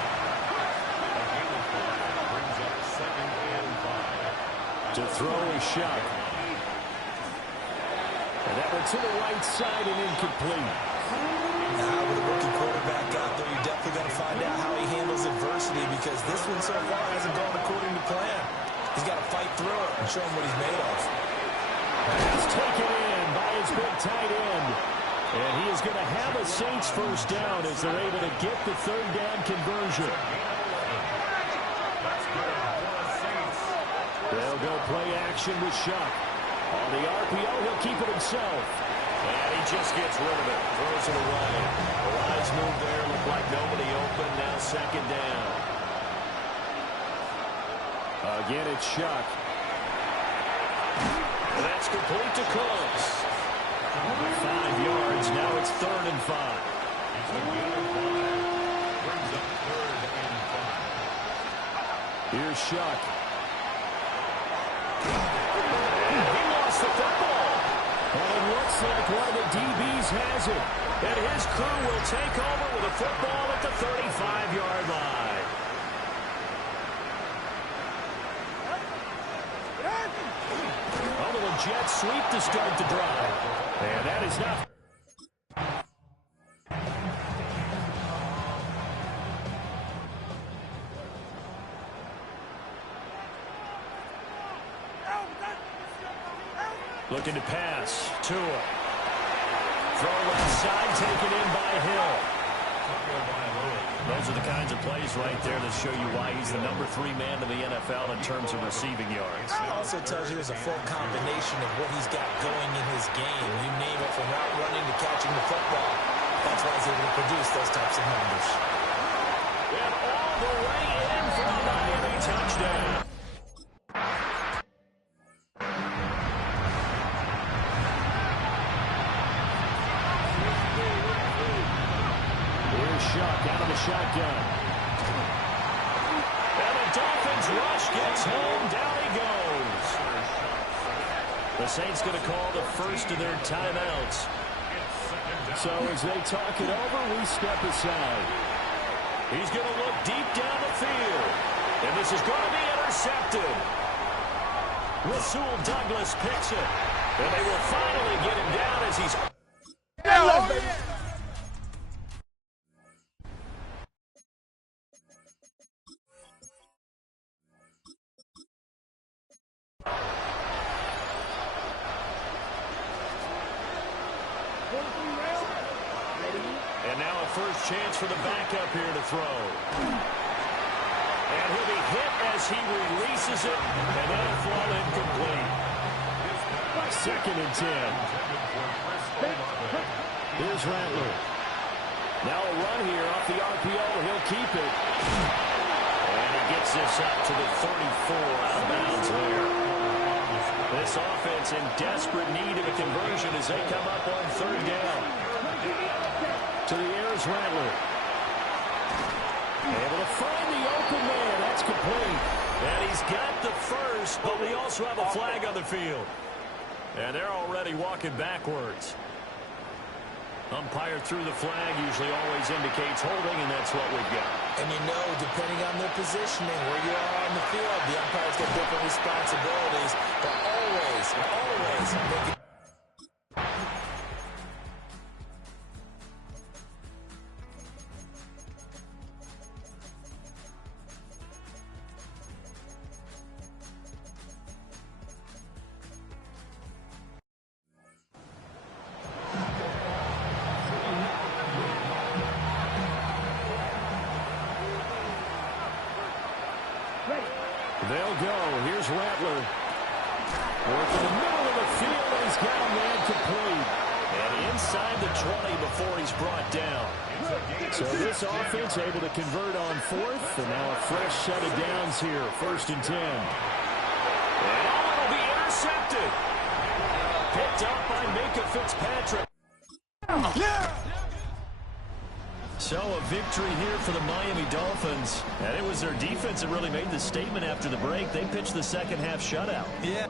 To throw a shot. And that one to the right side and incomplete. Now with a rookie quarterback out there, you're definitely going to find out how he handles adversity, because this one so far hasn't gone according to plan. He's got to fight through it and show him what he's made of. That's taken in by his big tight end. And he is going to have a Saints first down as they're able to get the 3rd down conversion. They'll go play action with Shock. On the RPO, he'll keep it himself. And he just gets rid of it. Throws it away. The lines move there. Look like nobody open. Now 2nd down. Again, it's Shock. And that's complete to Cooks. 5 yards. Now it's 3rd and 5. Brings up 3rd and 5. Here's Shock. And he lost the football. And it looks like one of the DBs has it. And his crew will take over with a football at the 35-yard line. jet sweep to start the drive. And that is not... Looking to pass. Tua. Throw left side, taken in by Hill. Those are the kinds of plays right there that show you why he's the #3 man in the NFL in terms of receiving yards. It also tells you there's a full combination of what he's got going in his game. You name it, from route running to catching the football. That's why he's able to produce those types of numbers. And all the way in for a Miami touchdown. Shock out of the shotgun. And the Dolphins rush gets home. Down he goes. The Saints going to call the first of their timeouts. So as they talk it over, we step aside. He's going to look deep down the field. And this is going to be intercepted. Rasul Douglas picks it. And they will finally get him down as he's... And now a first chance for the backup here to throw. And he'll be hit as he releases it, and that'll fall incomplete. 2nd and 10. Here's Rattler. Now a run here off the RPO. He'll keep it. And he gets this up to the 34 out of bounds there. This offense in desperate need of a conversion as they come up on 3rd down. To the air is Rattler. Able to find the open man. That's complete. And he's got the first, but we also have a flag on the field. And they're already walking backwards. Umpire through the flag usually always indicates holding, and that's what we've got. And you know, depending on their positioning, where you are on the field, the umpires get different responsibilities, but always make it. They'll go. Here's Rattler. Work in the middle of the field, and he's got a man complete. And inside the 20 before he's brought down. So this offense able to convert on 4th, and now a fresh set of downs here. 1st and 10. And it'll be intercepted. Picked up by Minkah Fitzpatrick. Yeah! So a victory here for the Miami Dolphins. And it was their defense that really made the statement after the break. They pitched the second half shutout. Yeah.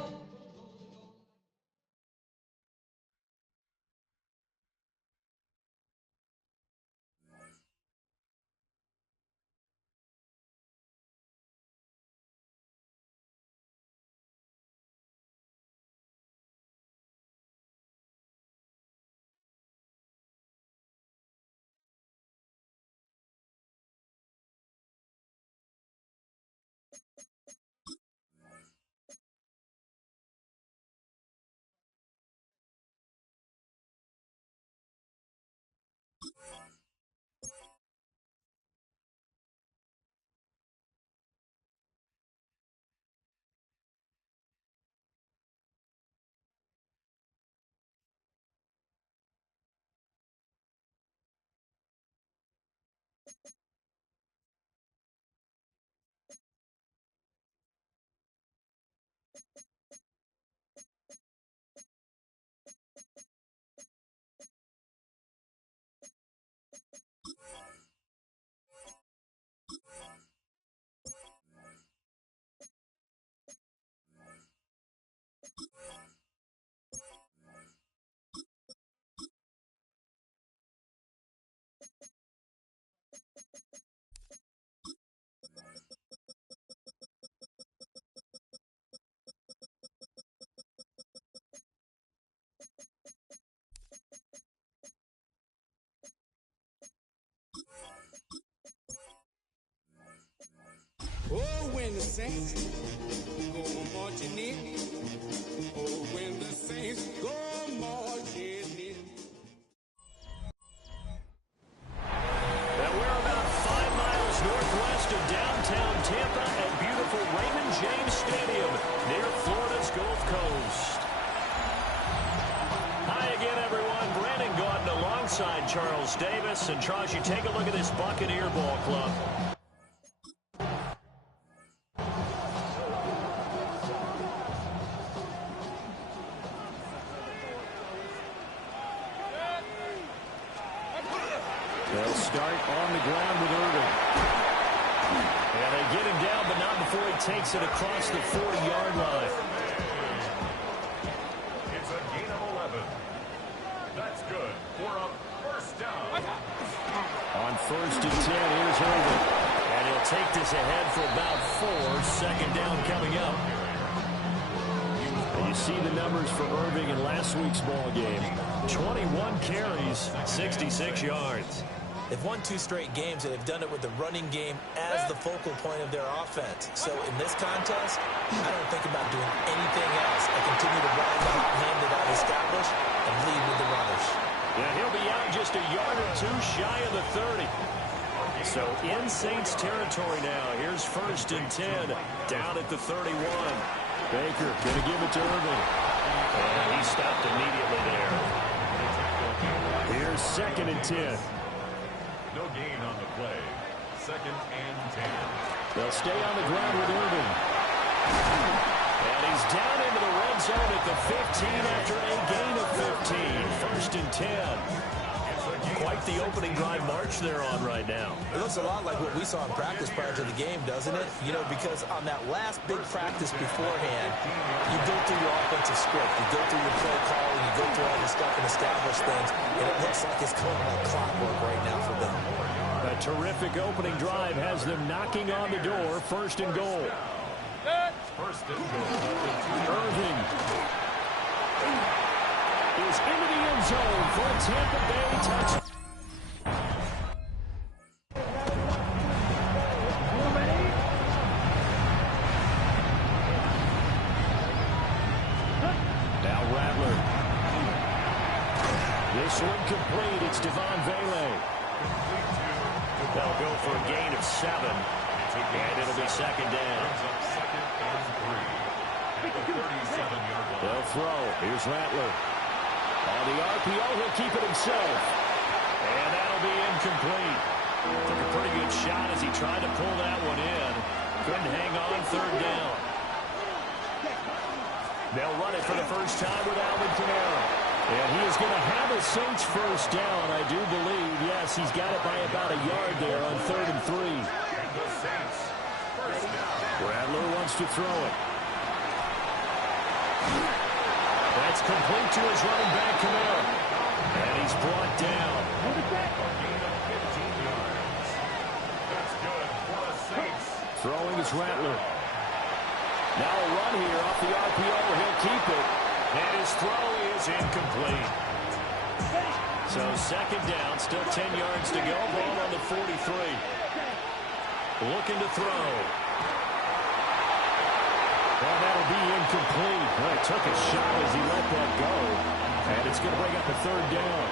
saints go marching in. Oh, when the saints go marching in. And we're about 5 miles northwest of downtown Tampa at beautiful Raymond James Stadium near Florida's Gulf Coast. Hi again, everyone. Brandon Gaudin alongside Charles Davis. And Charles, you take a look at this Buccaneer ball club. They'll start on the ground with Irving. And they get him down, but not before he takes it across the 40-yard line. It's a gain of 11. That's good for a first down. On 1st and 10, here's Irving. And he'll take this ahead for about 4. Second down coming up. And you see the numbers for Irving in last week's ball game. 21 carries, 66 yards. They've won 2 straight games, and they've done it with the running game as the focal point of their offense. So in this contest, I don't think about doing anything else. I continue to ride out, hand it out, establish, and lead with the runners. Yeah, he'll be out just a yard or 2 shy of the 30. So in Saints territory now. Here's 1st and 10 down at the 31. Baker going to give it to Irving. And he stopped immediately there. Here's 2nd and 10. No gain on the play. 2nd and 10. They'll stay on the ground with Irving. And he's down into the red zone at the 15 after a gain of 15. 1st and 10. Quite the opening drive march they're on right now. It looks a lot like what we saw in practice prior to the game, doesn't it? You know, because on that last big practice beforehand, you go through your offensive script, you go through your play calling, you go through all your stuff and establish things, and it looks like it's going like clockwork right now for them. A terrific opening drive has them knocking on the door. 1st and goal. 1st and goal. Irving is into the end zone for a Tampa Bay touchdown. Now Rattler. This one complete. It's Devon Vele. They'll go for a gain of 7. And it'll be 2nd down. They'll throw. Here's Rattler. On the RPO, he'll keep it himself. And that'll be incomplete. Took a pretty good shot as he tried to pull that one in. Couldn't hang on 3rd down. They'll run it for the first time with Alvin Kamara. And he is going to have a Saints first down, I do believe. Yes, he's got it by about a yard there on 3rd and 3. Rattler wants to throw it. That's complete to his running back, Kamara. And he's brought down. Throwing is Rattler. Now a run here off the RPO. He'll keep it. And his throw is incomplete. So 2nd down, still 10 yards to go. Ball on the 43. Looking to throw. Well, that'll be incomplete. Well, he took a shot as he let that go. And it's going to bring up a 3rd down.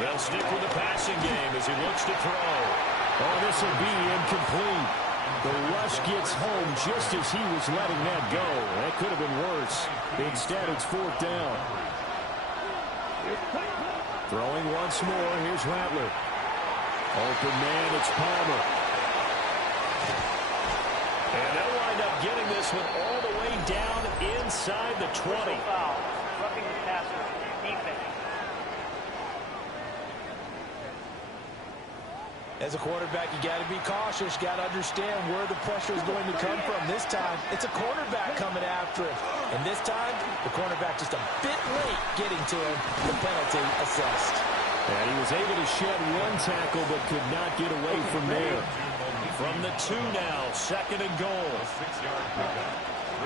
They'll stick with the passing game as he looks to throw. Oh, this will be incomplete. The rush gets home just as he was letting that go. That could have been worse. Instead, it's 4th down. Throwing once more. Here's Rattler. Open man, it's Palmer. And they'll wind up getting this one all the way down inside the 20. Foul, roughing the passer, defense. As a quarterback, you got to be cautious. You got to understand where the pressure is going to come from. This time, it's a cornerback coming after him. And this time, the cornerback just a bit late getting to him. The penalty assessed. And he was able to shed one tackle, but could not get away from there. From the 2 now, 2nd and goal.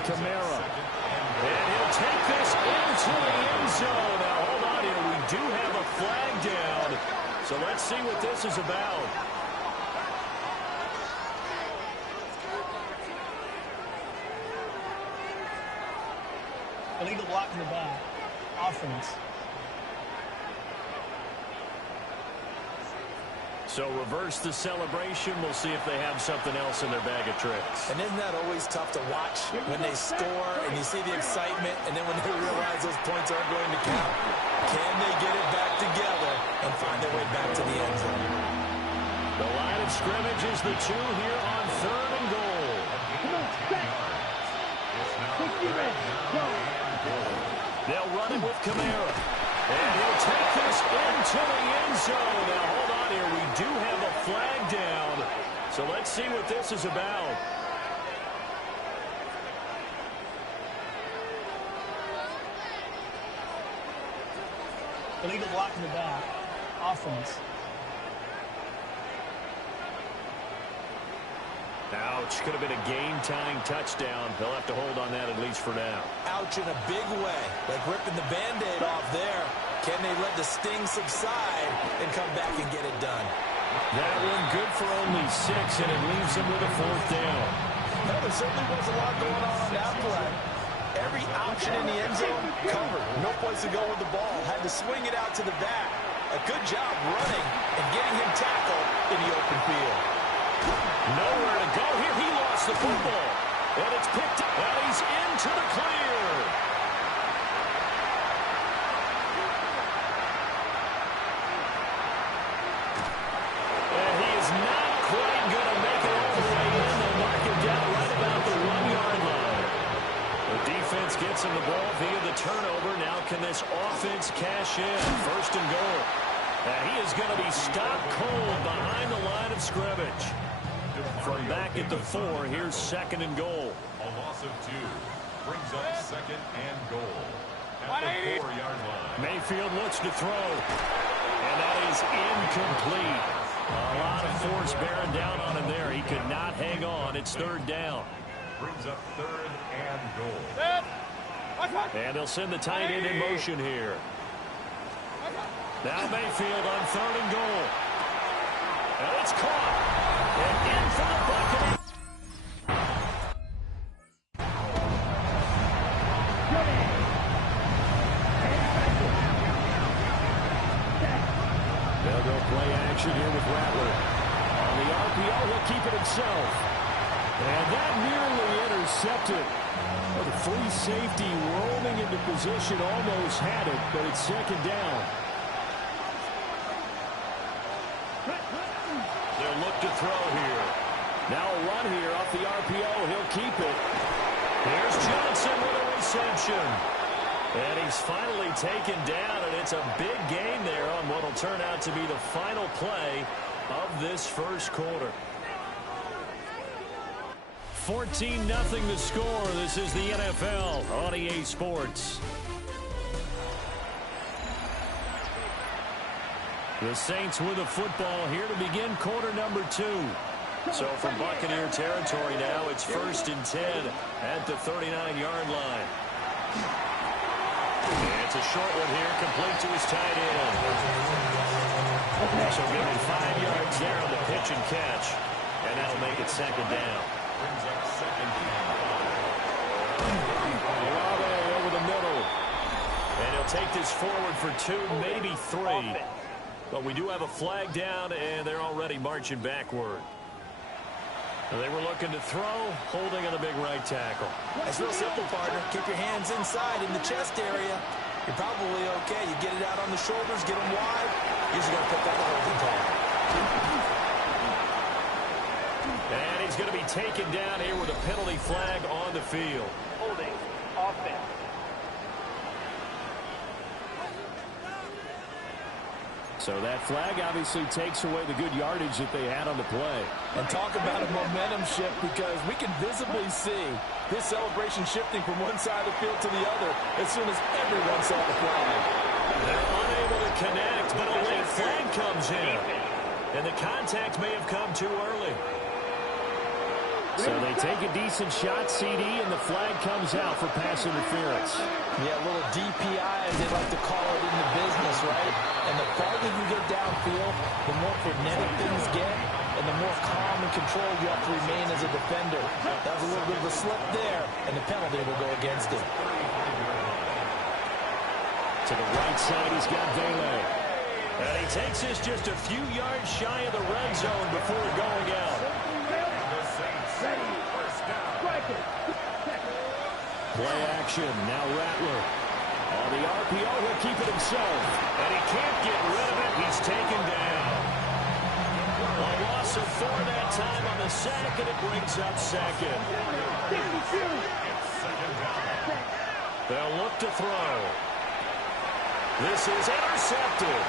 Kamara. And he'll take this into the end zone. Now, hold on here. We do have a flag down. So let's see what this is about. Illegal block in the back. Offense. So reverse the celebration. We'll see if they have something else in their bag of tricks. And isn't that always tough to watch when they score and you see the excitement, and then when they realize those points aren't going to count? Can they get it back together and find their way back to the end zone? The line of scrimmage is the 2 here on 3rd and goal. Come on, set. 60 ready. Go. They'll run it with Kamara. And he'll take this into the end zone. Now, hold on here. We do have a flag down. So let's see what this is about. Illegal block in the back. Offense. Ouch. Could have been a game-tying touchdown. They'll have to hold on that at least for now. Ouch in a big way. Like ripping the Band-Aid off there. Can they let the sting subside and come back and get it done? That one good for only 6, and it leaves them with a 4th down. Well, there certainly was a lot going on that play. Every option in the end zone covered. No place to go with the ball. Had to swing it out to the back. A good job running and getting him tackled in the open field. Nowhere to go here. He lost the football. And it's picked up. And he's into the clear. And he is not quite going to make it all the way in. They'll mark him down right about the 1-yard line. The defense gets him the ball via the turnover. Now can this offense cash in? 1st and goal. And he is going to be stopped cold behind the line of scrimmage. From back at the 4, here's 2nd and goal. A loss of 2 brings up 2nd and goal at the 4-yard line. Mayfield looks to throw, and that is incomplete. A lot of force bearing down on him there. He could not hang on. It's 3rd down. Brings up 3rd and goal. And they'll send the tight end in motion here. Now Mayfield on 3rd and goal. And it's caught. And in for the Buccaneers. They'll go play action here with Rattler. On the RPO, he'll keep it himself. And that nearly intercepted. Well, the free safety roaming into position almost had it, but it's 2nd down. They'll look to throw here. Now a run here off the RPO. He'll keep it. Here's Johnson with a reception. And he's finally taken down, and it's a big gain there on what will turn out to be the final play of this 1st quarter. 14-0 the score. This is the NFL on EA Sports. The Saints with the football here to begin quarter number 2. So from Buccaneer territory now, it's 1st and 10 at the 39-yard line. And it's a short one here, complete to his tight end. So give him 5 yards there on the pitch and catch, and that'll make it 2nd down. Brings up 2nd down. Olave over the middle. And he'll take this forward for 2, maybe 3. But we do have a flag down, and they're already marching backward. And they were looking to throw, holding on the big right tackle. It's real simple, partner. Keep your hands inside in the chest area. You're probably okay. You get it out on the shoulders, get them wide. You're just going to pick up the holding call. And he's going to be taken down here with a penalty flag on the field. Holding. Offense. So that flag obviously takes away the good yardage that they had on the play. And talk about a momentum shift, because we can visibly see this celebration shifting from one side of the field to the other as soon as everyone saw the flag. They're unable to connect, but a late flag comes in. And the contact may have come too early. So they take a decent shot, CD, and the flag comes out for pass interference. Yeah, a little DPI, as they like to call it in the business, right? And the farther you get downfield, the more frenetic things get, and the more calm and controlled you have to remain as a defender. That was a little bit of a slip there, and the penalty will go against him. To the right side, he's got Vele. And he takes this just a few yards shy of the red zone before going out. Play action. Now Rattler. On the RPO, he'll keep it himself. And he can't get rid of it. He's taken down. A loss of 4 that time on the sack, and it brings up second. They'll look to throw. This is intercepted.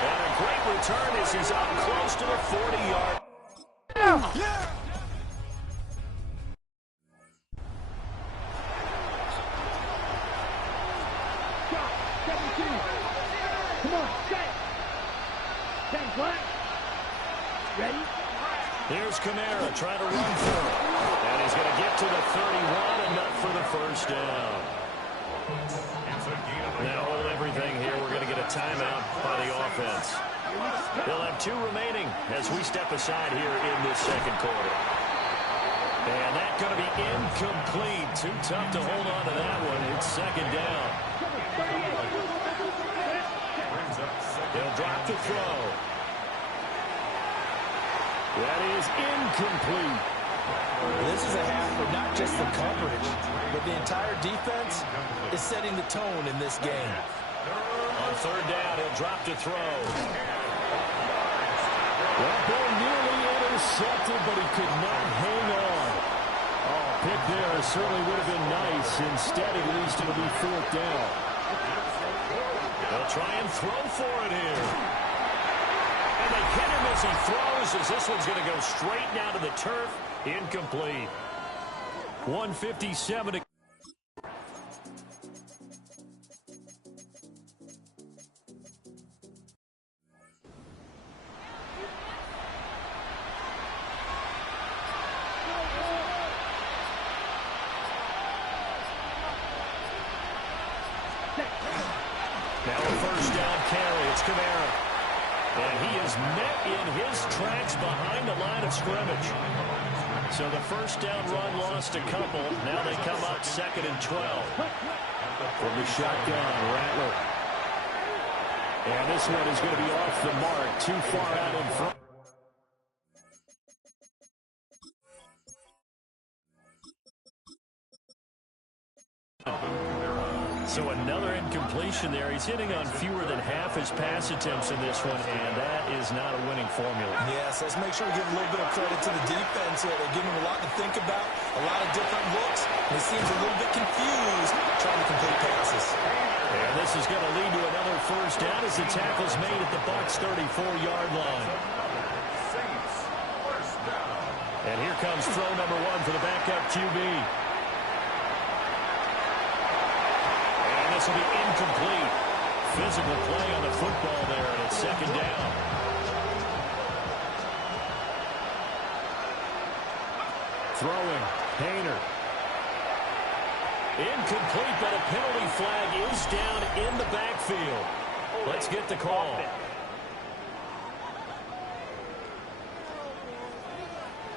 And a great return as he's up close to the 40-yard. Yeah. Come on, set. 10 black. Ready? Here's Kamara trying to run for it. And he's going to get to the 31, enough for the first down. Now hold everything here. We're going to get a timeout by the offense. They'll have 2 remaining as we step aside here in this second quarter. And that's going to be incomplete. Too tough to hold on to that one. It's second down. They'll drop the throw. That is incomplete. This is a half for not just the coverage, but the entire defense is setting the tone in this game. On third down, he'll drop to throw. That ball nearly intercepted, but he could not hang on. Oh, pick there certainly would have been nice. Instead, at least it'll be 4th down. They'll try and throw for it here. And they hit him as he throws, as this one's going to go straight down to the turf. Incomplete. 157 to... Now a first down carry. It's Kamara. And he is met in his tracks behind the line of scrimmage. So the first down run lost a couple. Now they come up 2nd and 12. From the shotgun, Rattler. And this one is going to be off the mark. Too far out in front. So another incompletion there. He's hitting on fewer than half his pass attempts in this one, and that is not a winning formula. Yes, let's make sure we give a little bit of credit to the defense here. They're giving him a lot to think about, a lot of different looks. He seems a little bit confused trying to complete passes. And this is going to lead to another first down as the tackle's made at the Bucs' 34-yard line. And here comes throw number 1 for the backup QB. This will be incomplete. Physical play on the football there, and it's 2nd down. Throwing, Haener. Incomplete, but a penalty flag is down in the backfield. Let's get the call.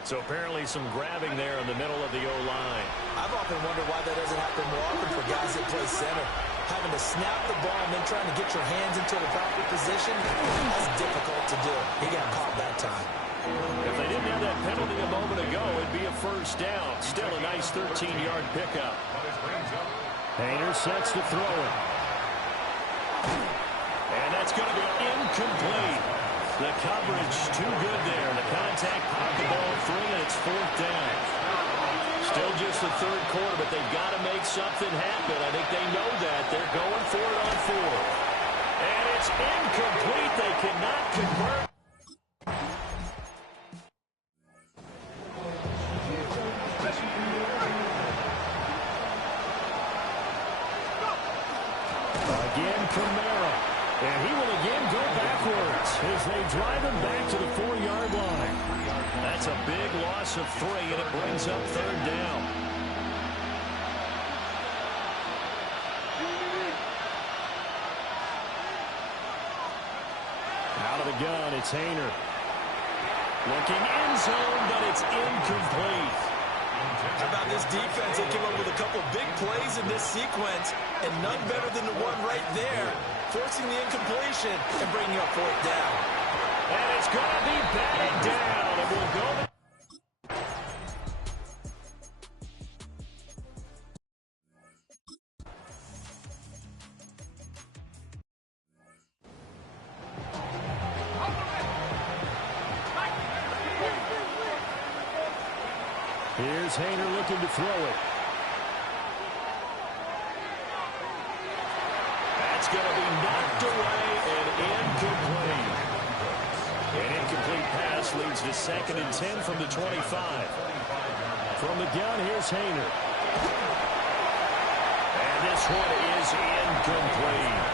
So apparently some grabbing there in the middle of the O-line. I've often wondered why that doesn't happen more often for guys that play center. Having to snap the ball and then trying to get your hands into the proper position, that's difficult to do. He got caught that time. If they didn't have that penalty a moment ago, it'd be a first down. Still a nice 13-yard pickup. Haener sets to throw it. And that's going to be incomplete. The coverage too good there. The contact popped the ball free, and it's 4th down. Still just the 3rd quarter, but they've got to make something happen. I think they know that. They're going for it on 4th. And it's incomplete. They cannot convert. Again, Kamara. And he will again go backwards as they drive him back to the 4-yard line. That's a big loss of 3, and it brings up 3rd down. Out of the gun, it's Haener. Looking end zone, but it's incomplete. How about this defense? They came up with a couple big plays in this sequence, and none better than the one right there, forcing the incompletion and bringing up fourth down. And it's going to be batted down, and we'll go back. Here's Haener looking to throw it. That's going to be knocked away and incomplete. An incomplete pass leads to 2nd and 10 from the 25. From the gun, here's Haener. And this one is incomplete.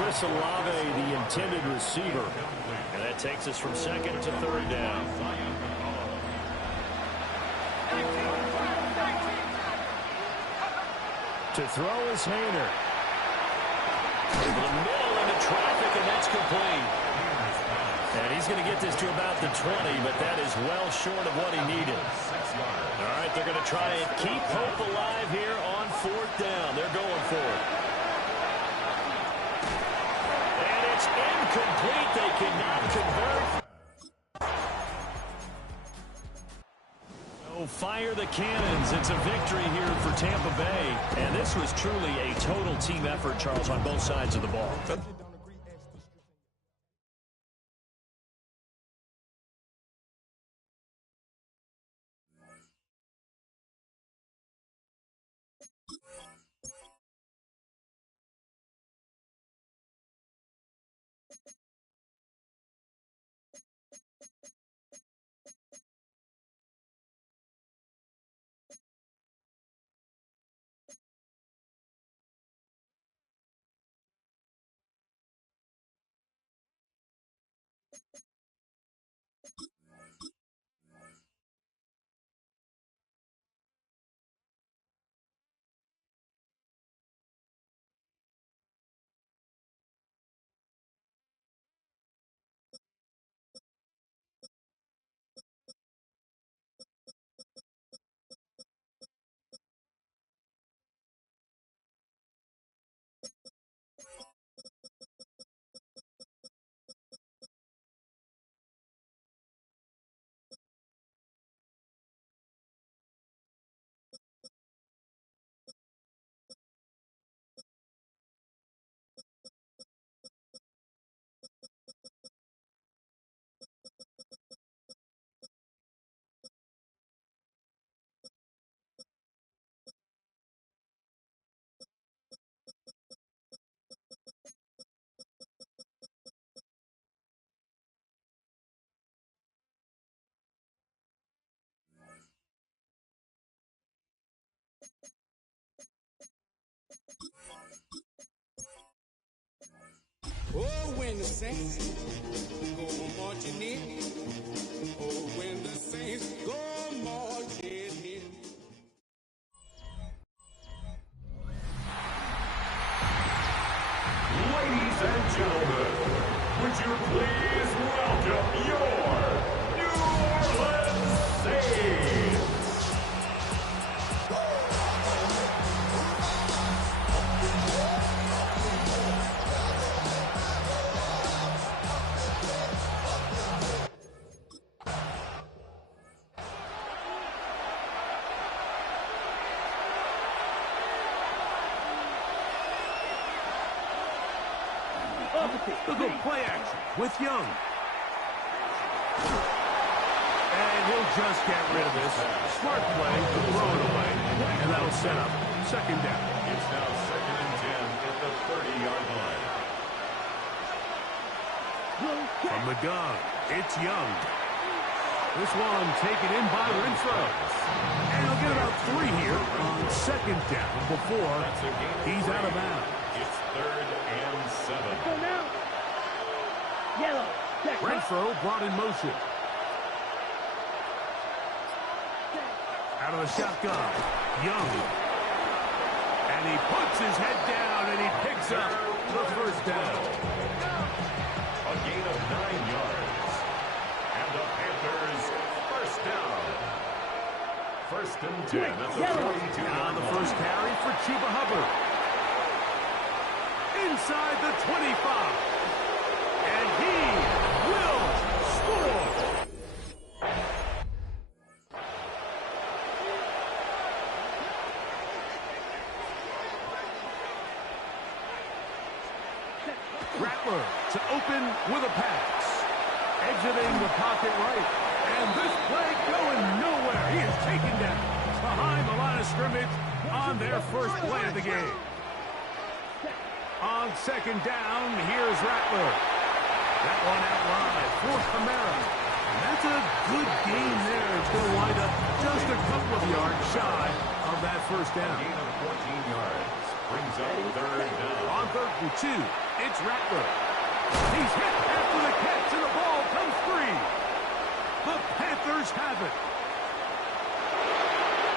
Chris Olave, the intended receiver. And that takes us from 2nd to 3rd down. To throw is Haener. Over the middle into traffic, and that's complete. And he's going to get this to about the 20, but that is well short of what he needed. All right, they're going to try and keep hope alive here on 4th down. They're going for it. And it's incomplete. They cannot convert. Fire the cannons. It's a victory here for Tampa Bay. And this was truly a total team effort, Charles, on both sides of the ball. Oh, when the saints go marching in. Oh, when the saints go marching in. Ladies and gentlemen, would you please welcome your New Orleans Saints? Look at play action with Young. And he'll just get rid of this. Smart play to throw it away. And that'll set up 2nd down. It's now 2nd and 10 at the 30-yard line. From the gun, it's Young. This one taken in by Renfro. And he'll get about 3 here on 2nd down before he's out of bounds. It's 3rd and 7. Go now. Yellow. Renfro brought in motion. Out of the shotgun, Young. And he puts his head down and he picks up the 1st down. A gain of 9 yards. And the Panthers 1st down. First and 10 at the 42. On the first carry for Chuba Hubbard. Inside the 25. And he will score. Rattler to open with a pass. Exiting the pocket right. And this play going nowhere. He is taken down behind the line of scrimmage on their first play of the game. On second down, here's Rattler. That one out wide for Kamara. And that's a good game there. It's going to wind up just a couple of yards shy of that first down. Gain of 14 yards. Brings up third down. On 3rd and 2, it's Rattler. He's hit after the catch, and the ball comes free. The Panthers have it.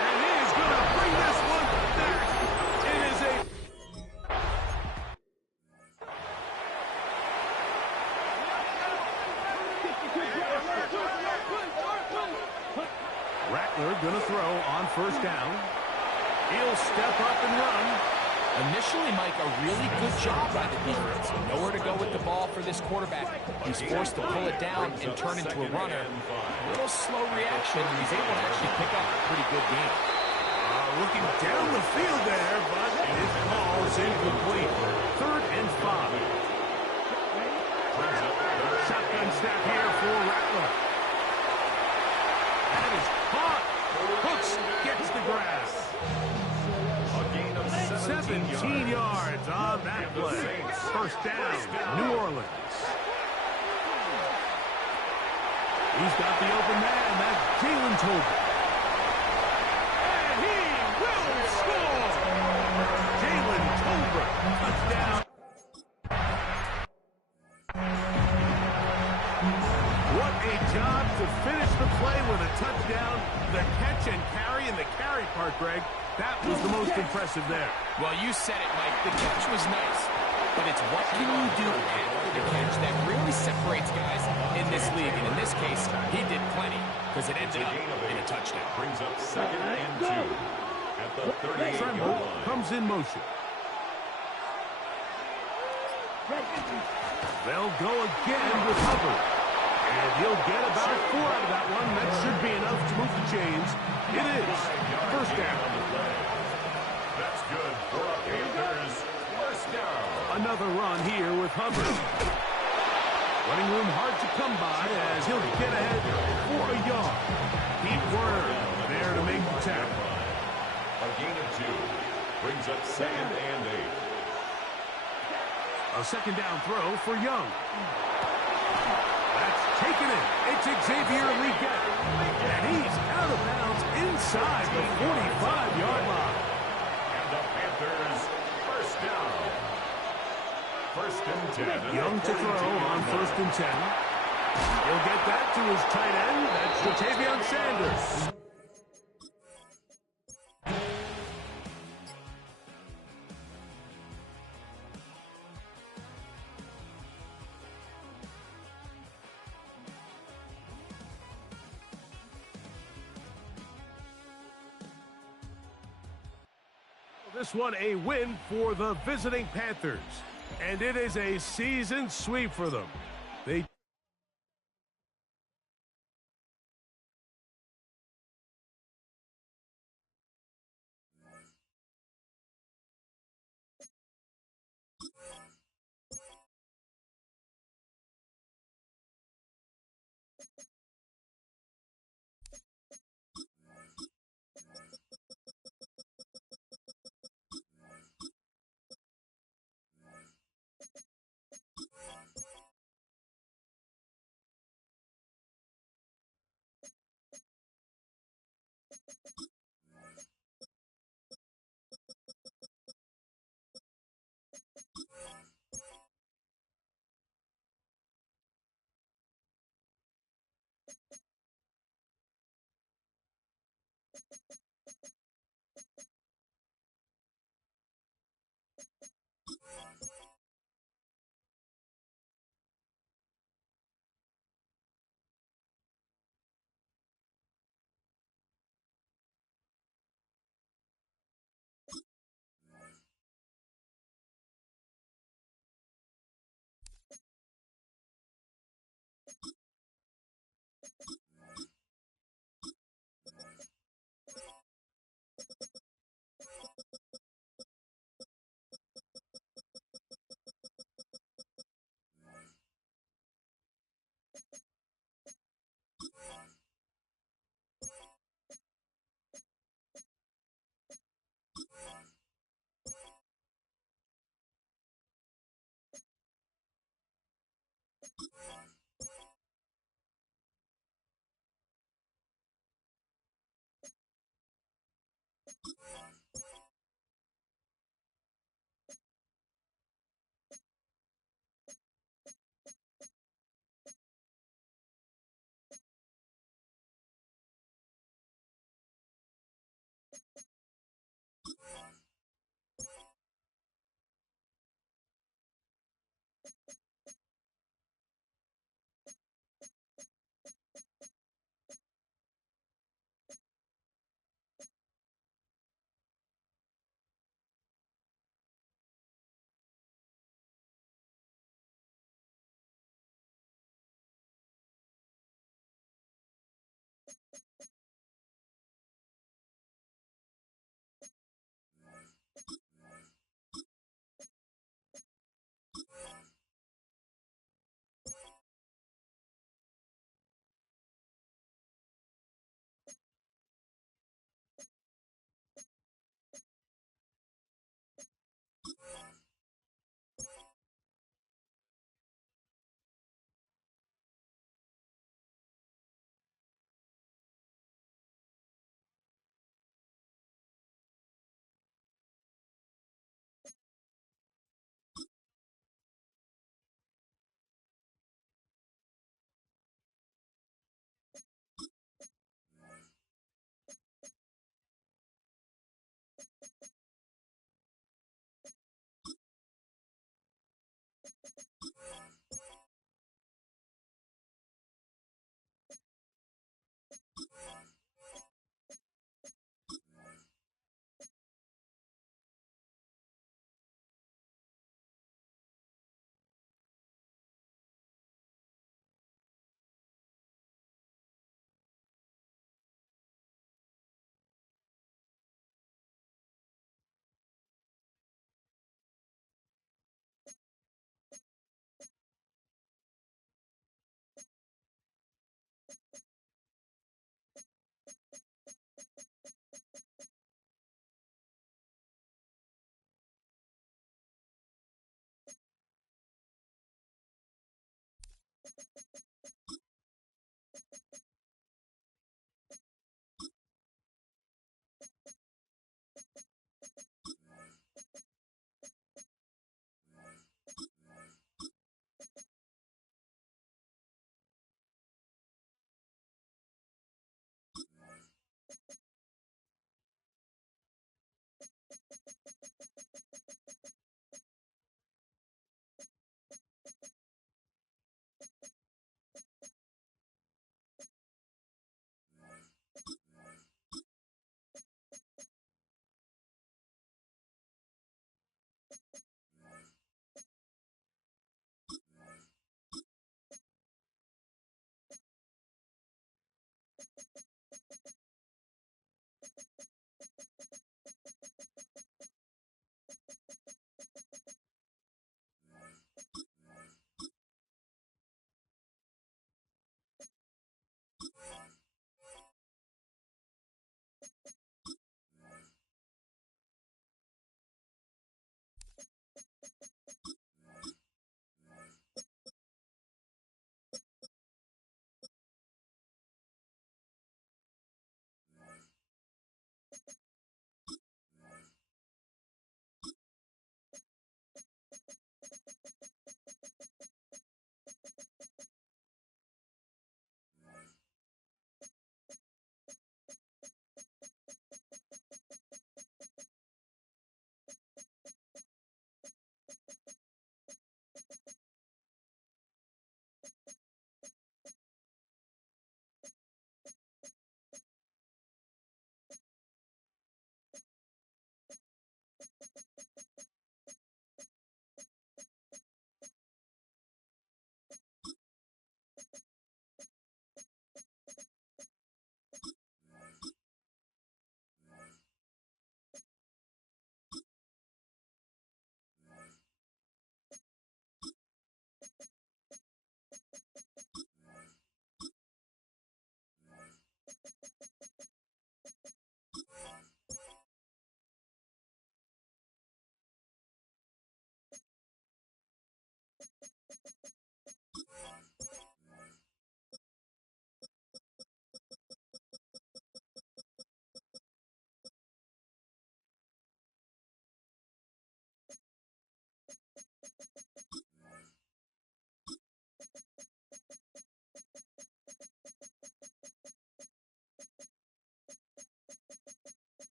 And he is going to bring this one back. It is a... Rattler going to throw on first down. He'll step up and run. Initially, Mike, a really good job by the defense. Nowhere to go with the ball for this quarterback. He's forced to pull it down and turn into a runner. A little slow reaction, and he's able to actually pick up a pretty good game. Looking down the field there, but his ball is incomplete. 3rd and 5. Shotgun snap here for Rattler. That is caught. Hooks gets the grass. 17 yards on that play. First down, New Orleans. He's got the open man. That's Jalen Tolbert. And he will score. Jalen Tolbert, touchdown. What a job to finish the play with a touchdown. The catch and carry, and the carry part, Greg, that was the most impressive there. Well, you said it, Mike. The catch was nice, but it's what can you do after the catch that really separates guys in this league. And in this case, he did plenty because it ended up in a touchdown. Brings up 2nd and 2 at the 38-yard line. Comes in motion. They'll go again with Hubbard. And he'll get about 4 out of that one. That should be enough to move the chains. It is first down. That's good for the Panthers. First down. Another run here with Hubbard. Running room hard to come by as he'll get ahead for a yard. Pete Werner there to make the tackle. A gain of 2. Brings up 2nd and 8. A second down throw for Young. That's taken in. It's Xavier Legette. And he's out of bounds inside the 45-yard line. And the Panthers, first down. First and 10. Young to throw on 1st and 10. He'll get that to his tight end. That's Ja'Tavion Sanders. This one a win for the visiting Panthers. And it is a season sweep for them.